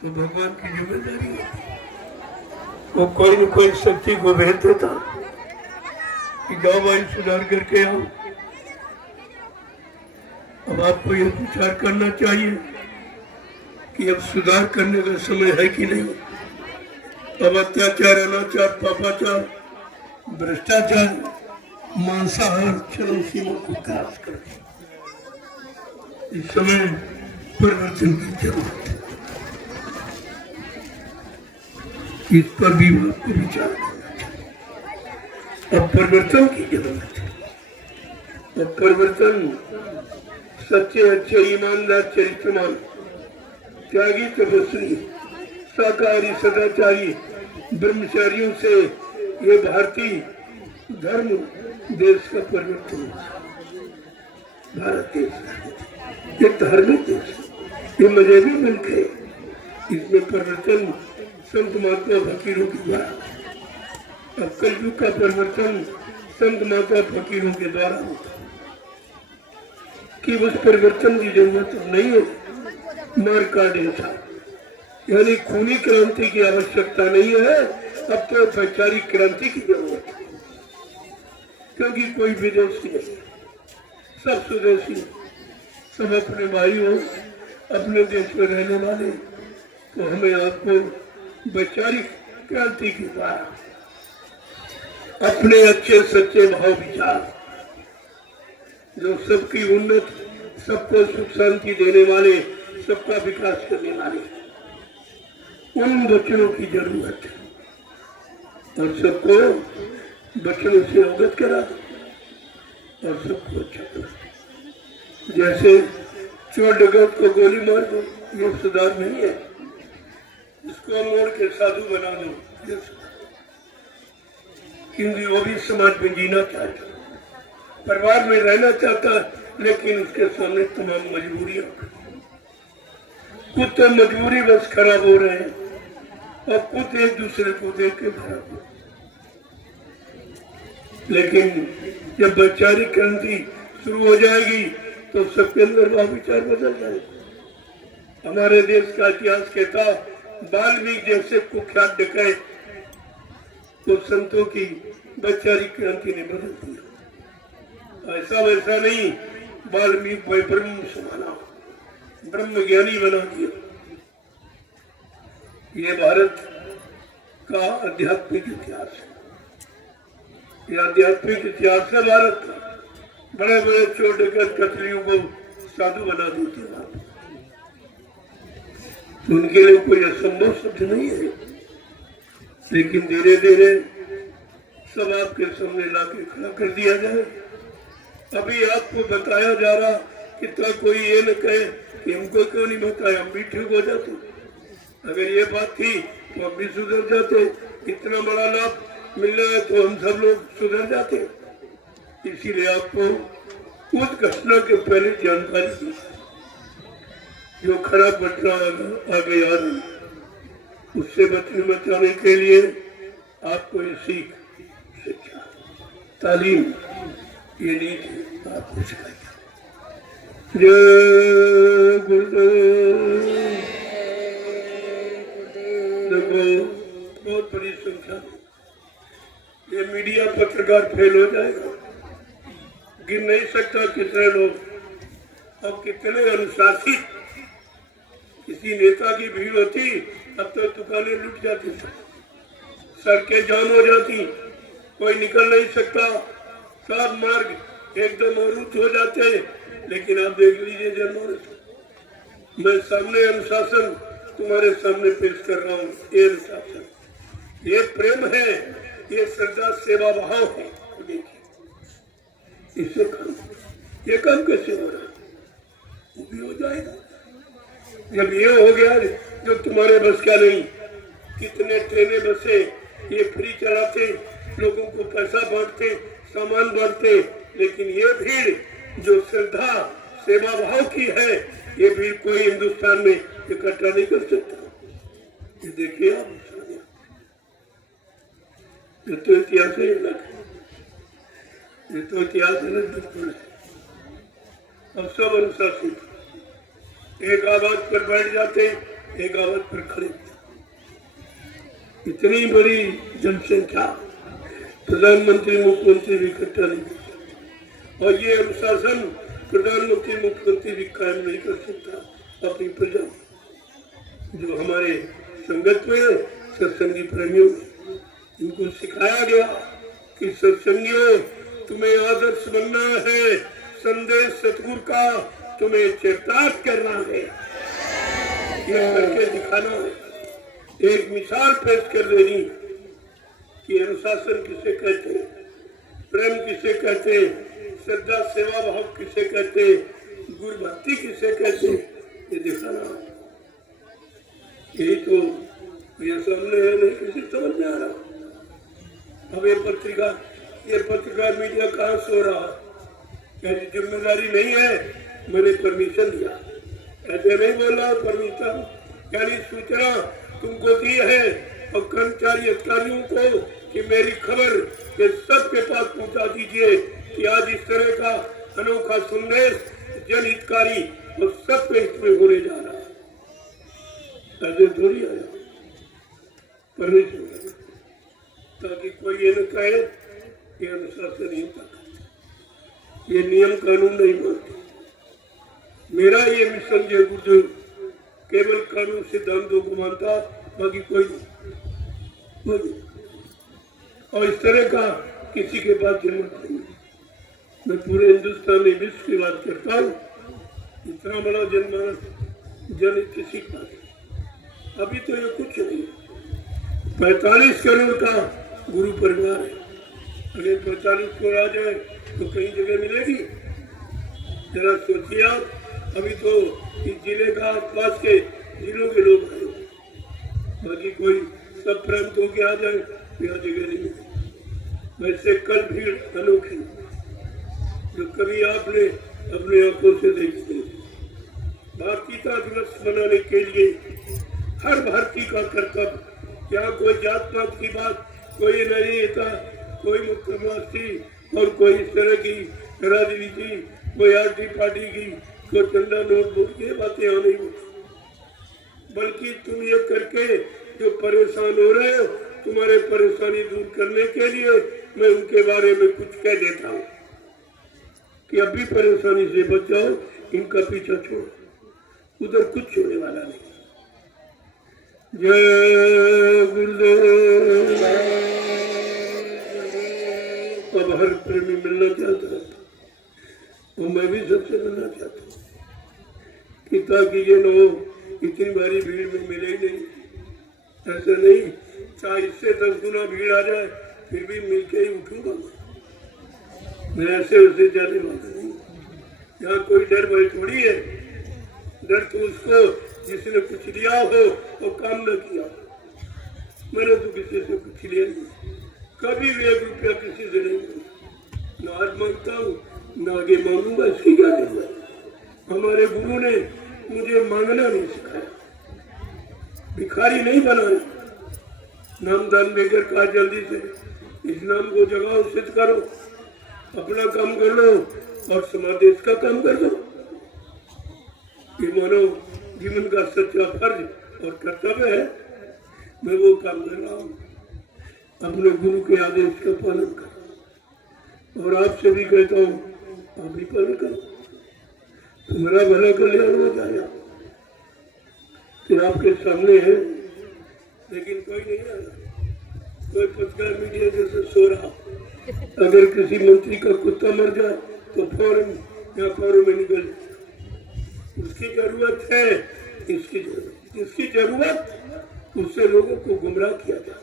तो भगवान की जिम्मेदारी होती है, वो कोई न कोई शक्ति को भेज देता कि जाओ भाई सुधार करके आओ। अब आपको यह विचार करना चाहिए कि अब सुधार करने का समय है कि नहीं। अब अत्याचार, अनाचार, पापाचार, भ्रष्टाचार, मांसाहार चरम सीमा को क्रॉस कर इस समय परिवर्तन की जरूरत है। इस पर भी आपको विचार करना चाहिए। अब परिवर्तन की जरूरत है। अब परिवर्तन सच्चे, अच्छे, ईमानदार, चरित्रवान, त्यागी, तपस्वी, शाकाहारी, सदाचारी ब्रह्मचारियों से ये भारतीय धर्म देश का परिवर्तन। भारत देश ये धार्मिक देश, ये मजहबी मुल्क है। इसमें परिवर्तन संत महात्मा फकीरों के द्वारा, अब कलयुग का परिवर्तन संत महात्मा फकीरों के द्वारा होता कि उस परिवर्तन की जरूरत नहीं है। मार्काडेसा यानी खूनी क्रांति की आवश्यकता नहीं है। अब तो वैचारिक क्रांति की जरूरत है, क्योंकि कोई विदेशी नहीं, सब स्वदेशी, सब अपने भाई हो, अपने देश में रहने वाले। तो हमें आपको वैचारिक क्रांति के द्वारा अपने अच्छे सच्चे भाव विचार, जो सबकी उन्नत, सबको सुख शांति देने वाले, सबका विकास करने वाले, उन वचनों की जरूरत है। और सबको वचनों से अवगत करा और सबको अच्छा करा। जैसे चोर डकैत को गोली मार दो, ये सुधार नहीं है। इसको मोड़ के साधु बना दो, ये सुधार। क्योंकि वो भी समाज में जीना चाहता, परिवार में रहना चाहता, लेकिन उसके सामने तमाम मजबूरियां। कुछ तो मजबूरी बस खराब हो रहे हैं और कुछ एक दूसरे को देख के खराब हो। लेकिन जब वैचारिक क्रांति शुरू हो जाएगी तो सबके अंदर वह विचार बदल जाएगा। हमारे देश का इतिहास कहता, वाल्मीकि जैसे कुख्यात डकैत तो संतों की वैचारिक क्रांति ने बदल दिया। ऐसा वैसा नहीं, वाल्मीकि वह ब्रह्म समाना, ब्रह्म ज्ञानी बना दिया। ये भारत का आध्यात्मिक इतिहास है। ये आध्यात्मिक इतिहास है भारत का। बड़े बड़े चोर डकैत कतलियों को साधु बना देते हैं। उनके लिए कोई असंभव शब्द नहीं है। लेकिन धीरे धीरे सब आपके सामने लाके खड़ा कर दिया जाए। अभी आपको बताया जा रहा कि तो कोई ये न कहे कि हमको क्यों नहीं बताया, हम भी ठीक हो जाते। अगर ये बात थी तो हम भी सुधर जाते। इतना बड़ा लाभ मिल रहा है तो हम सब लोग सुधर जाते। इसीलिए आपको उस घटना के पहले जानकारी दी, जो खराब घटना आगे आ रही, उससे बचाने के लिए आपको ये सीख, शिक्षा, तालीम ये नीति आपको सिखाई। जय गुरुदेव। देखो बहुत बड़ी संख्या में ये मीडिया पत्रकार फेल हो जाएगा, गिन नहीं सकता कितने लोग और कितने अनुशासित। किसी नेता की भीड़ होती अब तो दुकानें लुट जाती, सड़कें जाम हो जाती, कोई निकल नहीं सकता, सब मार्ग एकदम अवरुद्ध हो जाते। लेकिन आप देख लीजिए जनमानस, मैं सामने अनुशासन तुम्हारे सामने पेश कर रहा हूँ। ये अनुशासन, ये प्रेम है, ये श्रद्धा सेवा भाव है। देखिए इससे काम, ये काम कैसे हो रहा है, वो भी हो जाएगा। जब ये हो गया जो तुम्हारे बस का नहीं, कितने ट्रेनें बसे ये फ्री चलाते, लोगों को पैसा बांटते, सामान बांटते, लेकिन ये भीड़ जो श्रद्धा सेवा भाव की है, ये भीड़ कोई हिंदुस्तान में इकट्ठा नहीं कर सकता। ये देखिए आप, ये तो इतिहास है, ये तो इतिहास अलग बिल्कुल है। अब सब अनुशासित एक आवाज पर बैठ जाते, एक आवाज पर खड़े। इतनी बड़ी जनसंख्या, प्रधानमंत्री मुख्यमंत्री भी इकट्ठा नहीं कर सकता, और ये अनुशासन प्रधानमंत्री मुख्यमंत्री भी कायम नहीं कर सकता अपनी प्रजा। जो हमारे संगत में सत्संगी प्रेमियों, इनको सिखाया गया कि सत्संगियों तुम्हें आदर्श बनना है, संदेश सतगुरु का तुम्हें चरितार्थ करना है, ये करके दिखाना है, एक मिसाल पेश कर देनी कि अनुशासन किसे कहते हैं, प्रेम किसे कहते हैं, श्रद्धा सेवा भाव किसे कहते हैं, गुरु भक्ति किसे कहते हैं, ये दिखाना। यही तो ये सामने है, नहीं किसी समझ में आ रहा। अब ये पत्रकार मीडिया कहाँ सो रहा, क्या जिम्मेदारी नहीं है? मैंने परमिशन दिया, ऐसे नहीं बोला, परमिशन यानी सूचना तुमको दी है और कर्मचारी अधिकारियों को कि मेरी खबर के सबके पास पहुंचा दीजिए कि आज इस तरह का अनोखा संदेश जनहितकारी और सबके हित में होने जा रहा है। ऐसे थोड़ी आया परमिशन, ताकि कोई ये न कहे कि अनुशासनहीनता, ये नियम कानून नहीं मानते। मेरा ये मिशन जय गुरुदेव केवल कानून सिद्धांतों को मानता, बाकी कोई नहीं। और इस तरह का किसी के पास जरूरत नहीं। मैं पूरे हिंदुस्तान में विश्व की बात करता हूँ, इतना बड़ा जनमानस जन किसी पास अभी तो ये कुछ नहीं। 45 करोड़ का गुरु परिवार है, अगर 45 करोड़ आ जाए तो कहीं जगह मिलेगी? जरा सोचिए आप। अभी तो इस जिले का आसपास के जिलों के लोग आए, बाकी कोई सब प्रांत होके आ जाए तो यहाँ जगह नहीं मिलेगी। वैसे कल भीड़ अनोखी जो कभी आपने अपने आंखों से देखते। भारतीयता दिवस मनाने के लिए हर भारतीय का कर्तव्य, यहाँ कोई जात पात की बात कोई नहीं था, कोई मुख्यमंत्री और कोई इस तरह की राजनीति, कोई आरती पार्टी की, कोई चंदा नोट ये बातें यहाँ नहीं होती। बल्कि तुम ये करके जो परेशान हो रहे हो, तुम्हारे परेशानी दूर करने के लिए मैं उनके बारे में कुछ कह देता हूँ कि अब भी परेशानी से बच जाओ, इनका पीछा छोड़ो, उधर कुछ होने वाला नहीं। जय गुरुदेव। अब हर प्रेमी मिलना चाहता है, और मैं भी सबसे मिलना चाहता हूँ कि ताकि ये लोग इतनी भारी भीड़ में मिले नहीं। ऐसा नहीं चाहे इससे 10 गुना भीड़ आ जाए फिर भी मिलके ही उठूंगा। मैं ऐसे उसे जाने वाला नहीं। यहाँ कोई डर भय थोड़ी है। डर तो उसको जिसने कुछ लिया हो तो काम न किया। मैंने तो किसी से कुछ लिया नहीं, कभी भी 1 रुपया किसी से नहीं मांगा। न आज मांगता हूँ न आगे मांगूंगा। इसकी क्या जरूरत। हमारे गुरु ने मुझे मांगना नहीं सिखाया, भिखारी नहीं बनाया। नामदान देकर कहा जल्दी से इस नाम को जगाओ, सिद्ध करो, अपना काम कर लो और समाज देश का काम कर दो। ये मानो जीवन का सच्चा फर्ज और कर्तव्य है। मैं वो काम कर रहा हूँ। अपने गुरु के आदेश का पालन करो और आपसे भी कहता हूँ आप भी पालन करो। तुम्हारा भला कल्याण हो जाएगा। फिर आपके सामने है लेकिन कोई नहीं आया। कोई पत्रकार मीडिया जैसे सो रहा। अगर किसी मंत्री का कुत्ता मर जाए तो फौरन या फौरन में निकल जाए। उसकी जरूरत है, इसकी जरूरत उससे लोगों को गुमराह किया जाए।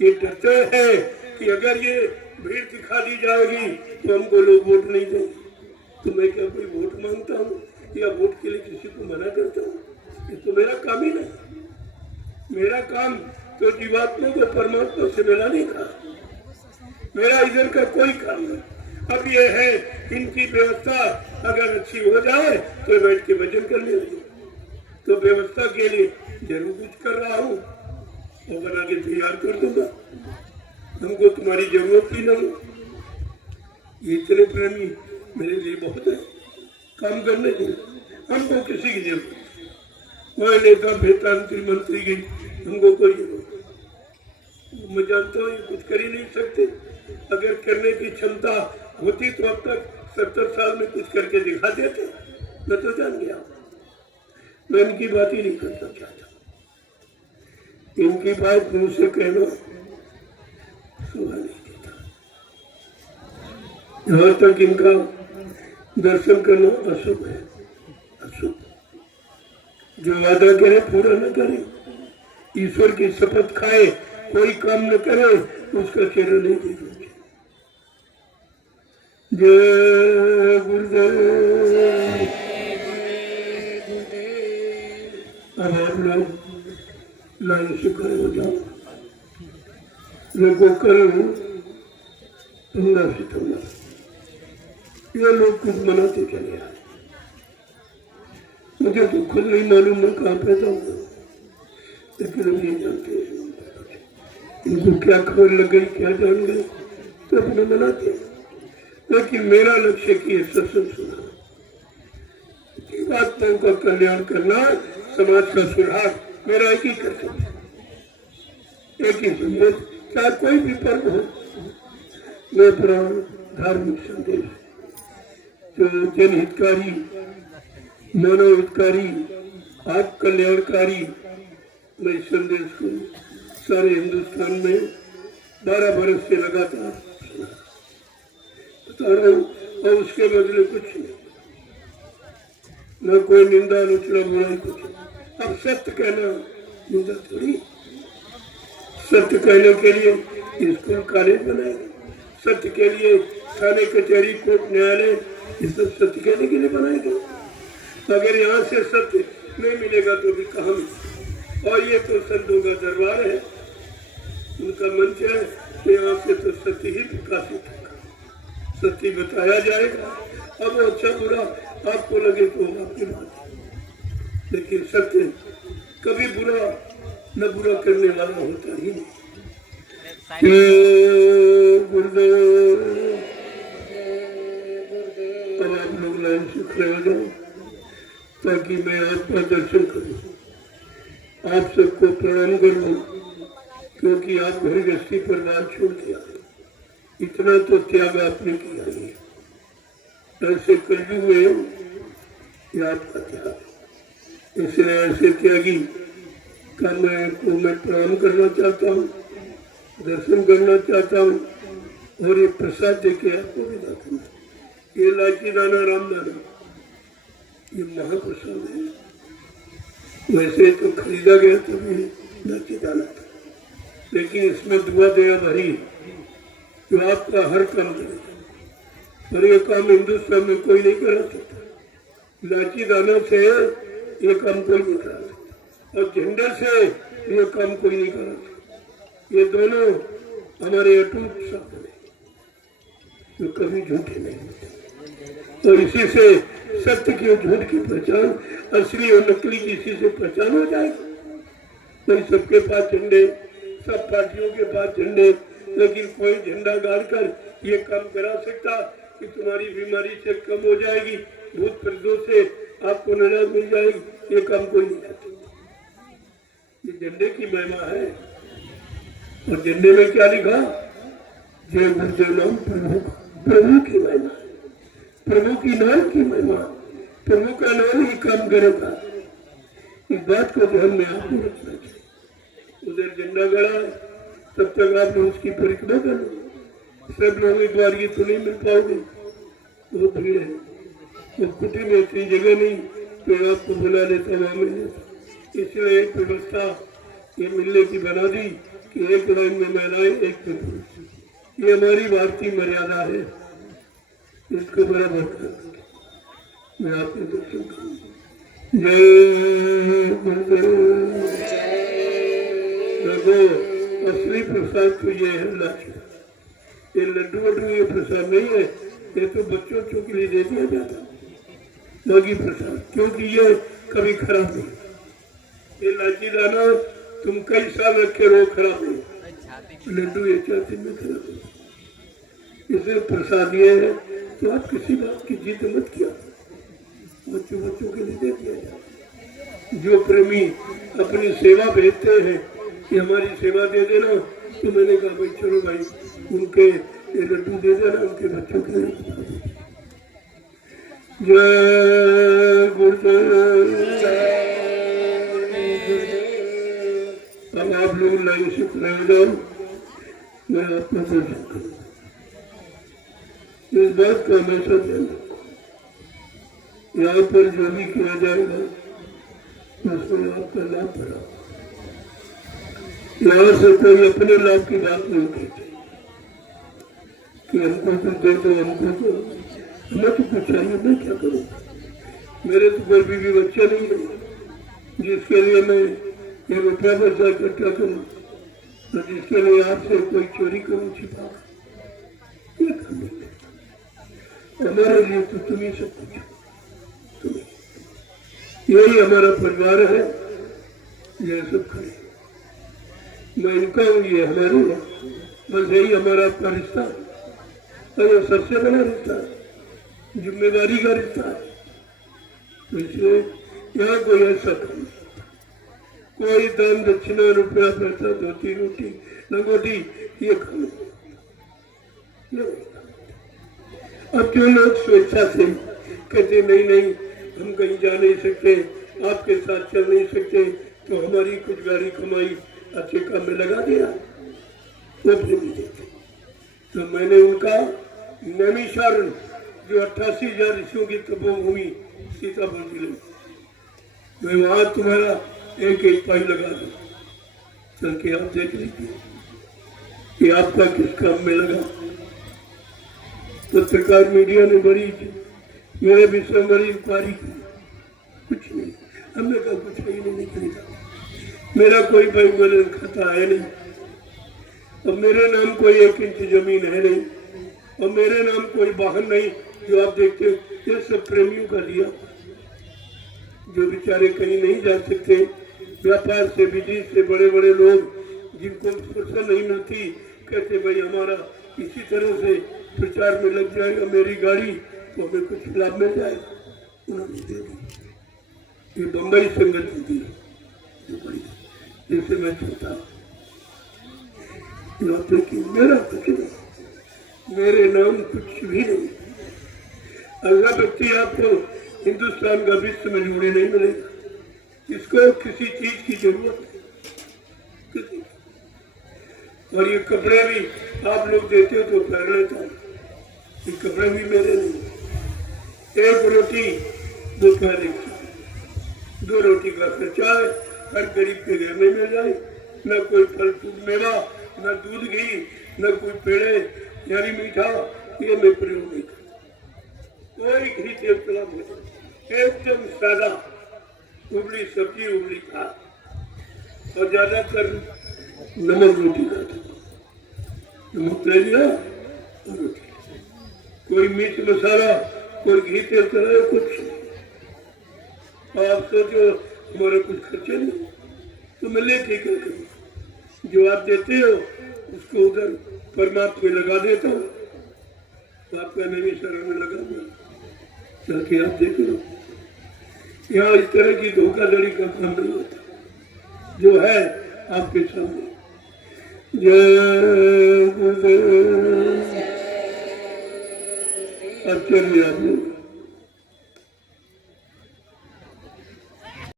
ये डरते हैं कि अगर ये भीड़ दिखा दी जाएगी तो हमको लोग वोट नहीं देंगे। तो मैं क्या कोई वोट मांगता हूँ या वोट के लिए किसी को मना करता हूँ? ये तो मेरा काम ही नहीं। मेरा काम तो जीवात्मा को परमात्मा से मिलाने का। मेरा इधर का कोई काम नहीं। अब ये है इनकी व्यवस्था अगर अच्छी हो जाए तो बैठ के भजन कर लेंगे। तो व्यवस्था के लिए जरूर कुछ कर रहा हूँ और बना के तैयार कर दूंगा। हमको तुम्हारी जरूरत ही नहीं। ये इतने प्रेमी मेरे लिए बहुत है काम करने के लिए। हमको किसी की जरूरत नहीं। वह नेता बेटा मंत्री की हमको कोई जरूरत। मैं जानता हूँ कुछ कर ही नहीं सकते। अगर करने की क्षमता होती तो अब तक 70 साल में कुछ करके दिखा देते। मैं तो जान गया। मैं इनकी बात ही नहीं करना चाहता। इनकी बात मुझसे कहना सुना नहीं देता। यहाँ तक इनका दर्शन करना अशुभ है। अशुभ जो वादा करे पूरा न करे, ईश्वर की शपथ खाए कोई काम न करे, उसका चेहरा नहीं देखना चाहिए। जय गुरुदेव। अब आप लोग लाइन से खड़े हो जाओ। लोगों कल 15 सितंबर ये लोग कुछ मनाते चले आए। मुझे तो खुद नहीं मालूम मैं कहाँ पैदा हुआ, लेकिन हम नहीं जानते इनको क्या खबर लग गई, क्या जान गए तो अपने मनाते। लेकिन मेरा लक्ष्य की सत्संग सुना, जीवात्माओं का कल्याण करना, समाज का सुधार मेरा एक ही कर्तव्य, एक ही संदेश। चाहे कोई भी पर्व हो, मैं पुराण धार्मिक संदेश जो जनहितकारी, मानव हितकारी, आप कल्याणकारी, मैं संदेश को सारे हिंदुस्तान में 12 बरस से लगातार सुना बता रहा हूँ। और उसके बदले कुछ नहीं, न कोई निंदा आलोचना बुराई कुछ नहीं। अब सत्य कहना निंदा थोड़ी। सत्य कहने के लिए स्कूल कॉलेज बनाए, सत्य के लिए थाने कचहरी कोर्ट न्यायालय, ये सब सत्य कहने के लिए बनाए गए। अगर यहाँ से सत्य नहीं मिलेगा तो भी कहाँ। और ये तो संतों का दरबार है, उनका मंच है, तो यहाँ से तो सत्य ही प्रकाशित होगा, सत्य बताया जाएगा। अब अच्छा बुरा आपको लगे तो आपकी बात है, लेकिन सत्य कभी बुरा न बुरा करने वाला होता ही नहीं। गुरुदेव, अब आप लोग लाइन से खड़े हो जाओ ताकि मैं आपका दर्शन करूं, आप सबको प्रणाम करूं, क्योंकि आप घर गृहस्थी परिवार छोड़ दिया, इतना तो त्याग आपने किया ही। ऐसे कलयुग में ये आपका त्याग, इसलिए ऐसे त्यागी का मैं प्रणाम करना चाहता हूँ, दर्शन करना चाहता हूँ और ये प्रसाद देके आपको विदा करना। ये लाची दाना राम दाना ये महाप्रसाद है। वैसे तो खरीदा गया तभी लाची दाना था, लेकिन इसमें दुआ दया भरी जो आपका हर काम करेगा। और ये काम हिंदुस्तान में कोई नहीं करा सकता। इलायची दाना से ये काम कोई नहीं करा सकता और झंडे से ये काम कोई नहीं करा सकता। ये दोनों हमारे अटूट शब्द हैं जो कभी झूठे नहीं होते। और इसी से सत्य की और झूठ की पहचान, असली और नकली की इसी से पहचान हो जाएगी। तो सबके पास झंडे, सब पार्टियों के पास झंडे, लेकिन कोई झंडा गाड़कर ये काम करा सकता कि तुम्हारी बीमारी से कम हो जाएगी, भूत प्रेतों से आपको निजात मिल जाएगी, ये काम कोई नहीं कर सकता। ये झंडे की महिमा है। और झंडे में क्या लिखा? जय गुरुदेव नाम प्रभु, प्रभु की महिमा, प्रभु की नाम की महिमा, प्रभु का नाम ही काम करेगा। इस बात को ध्यान में आपको रखना चाहिए। उधर झंडा गड़ा, तब तक आपने उसकी परिक्रमा कर लो। सब लोग एक बार ये तो नहीं मिल पाओगे, बहुत भीड़ है। तो कुटी में इतनी जगह नहीं तो आपको बुला लेता, वहां मिल जाता। इसलिए एक व्यवस्था ये मिलने की बना दी कि एक लाइन में महिलाएं, एक में पुरुष। ये हमारी भारतीय मर्यादा है, इसको बराबर कर मैं आपके दर्शन करूँ। जय गुरुदेव। देखो असली प्रसाद तो ये है लाठी। ये लड्डू वड्डू ये प्रसाद नहीं है, ये तो बच्चों के लिए दे दिया जाता बाकी प्रसाद, क्योंकि ये कभी खराब नहीं। ये लाठी दाना तुम कई साल रखे रहो, खराब नहीं। लड्डू ये चाहते में खराब नहीं। इसे प्रसाद ये है तो आप किसी बात की जिद मत किया, बच्चों के लिए दे दिया जाए। जो प्रेमी अपनी सेवा भेजते हैं कि हमारी सेवा दे देना, तो मैंने कहा भाई चलो भाई उनके लड्डू दे देना, उनके बच्चों के लिए। जय गुरुदेव। अब आप लोग लाइन से खड़े हो जाओ, मैं आपका दर्शन करूँ। इस बात का हमेशा ध्यान रखो, यहाँ पर जो भी किया जाएगा उसमें आपका लाभ भरा। यहाँ से कोई अपने लाभ की बात नहीं कहते कि हमको तो दे दो, हमको तो हमें तो कुछ चाहिए, मैं क्या करूँ। मेरे तो कोई बीवी बच्चा नहीं है जिसके लिए मैं ये रुपया पैसा इकट्ठा करूँ, तो जिसके लिए आपसे कोई चोरी करूँ, छिपा ये कर लेते। हमारे लिए तो तुम्हें सब कुछ, यही हमारा परिवार है। ये सब खड़े, मैं इनका हूँ, ये हमारे हैं, बस यही हमारा आपका रिश्ता है। और ये सबसे बड़ा रिश्ता है, जिम्मेदारी का रिश्ता है। तो इसलिए यहाँ कोई ऐसा काम, कोई दान दक्षिणा, रुपया पैसा, धोती रोटी लंगोटी, ये काम। अब जो लोग स्वेच्छा से कहते नहीं नहीं हम कहीं जा नहीं सकते, आपके साथ चल नहीं सकते, तो हमारी कुछ गाड़ी कमाई अच्छे काम में लगा दिया, वो भी नहीं देते। तो मैंने उनका नैमिषारण्य जो 88,000 ऋषियों की तपोभूमि सीतापुर जिले में, मैं वहां तुम्हारा एक एक पाई लगा दूं, चल के आप देख लीजिए कि आपका किस काम में लगा। पत्रकार मीडिया ने बड़ी मेरे विषय बड़ी इंक्वायरी की, कुछ नहीं, हमने कहा कुछ नहीं निकलेगा। मेरा कोई बैंक बैलेंस खाता है नहीं, और मेरे नाम कोई 1 इंच जमीन है नहीं, और मेरे नाम कोई वाहन नहीं जो आप देखते हो। ये सब प्रेमियों का लिया, जो बेचारे कहीं नहीं जा सकते, व्यापार से बिजनेस से बड़े बड़े लोग जिनको फुर्सत नहीं मिलती, कहते भाई हमारा इसी तरह से प्रचार में लग जाएगा मेरी गाड़ी, तो हमें कुछ लाभ मिल जाएगा, उन्होंने दे दी। ये बम्बई संगठन थी जिसे मैं छोटा, मेरा कुछ नहीं, मेरे नाम कुछ भी नहीं। अगला व्यक्ति आपको हिंदुस्तान का विश्व में जोड़े नहीं मिलेगा, इसको किसी चीज की जरूरत नहीं। और ये कपड़े भी आप लोग देते हो तो पहन लेता हूँ, ये कपड़े भी मेरे नहीं। एक रोटी दोपहर 2 रोटी का खर्चा है, हर गरीब के घर में मिल जाए, न कोई फल फूल मेवा, न दूध घी, न कोई पेड़े यानी मीठा, ये मैं प्रयोग नहीं करता। कोई घी तेल तला भोजन, एकदम सादा, उबली सब्जी, उबली भात और ज्यादातर नमक रोटी खाता, नमक ले लिया और रोटी। कोई मिर्च मसाला, कोई घी तेल तला, कुछ नहीं। आप सोचो हमारे कुछ खर्चे नहीं, तो मैं ले ठीक है, जो आप देते हो उसको उधर परमात्मा में लगा देता हूँ, तो आपका नवी शरण में लगा दो ताकि आप देख लो। यहाँ इस तरह की धोखाधड़ी का काम नहीं होता, जो है आपके सामने। जय गुरुदेव। अब चलिए आप लोग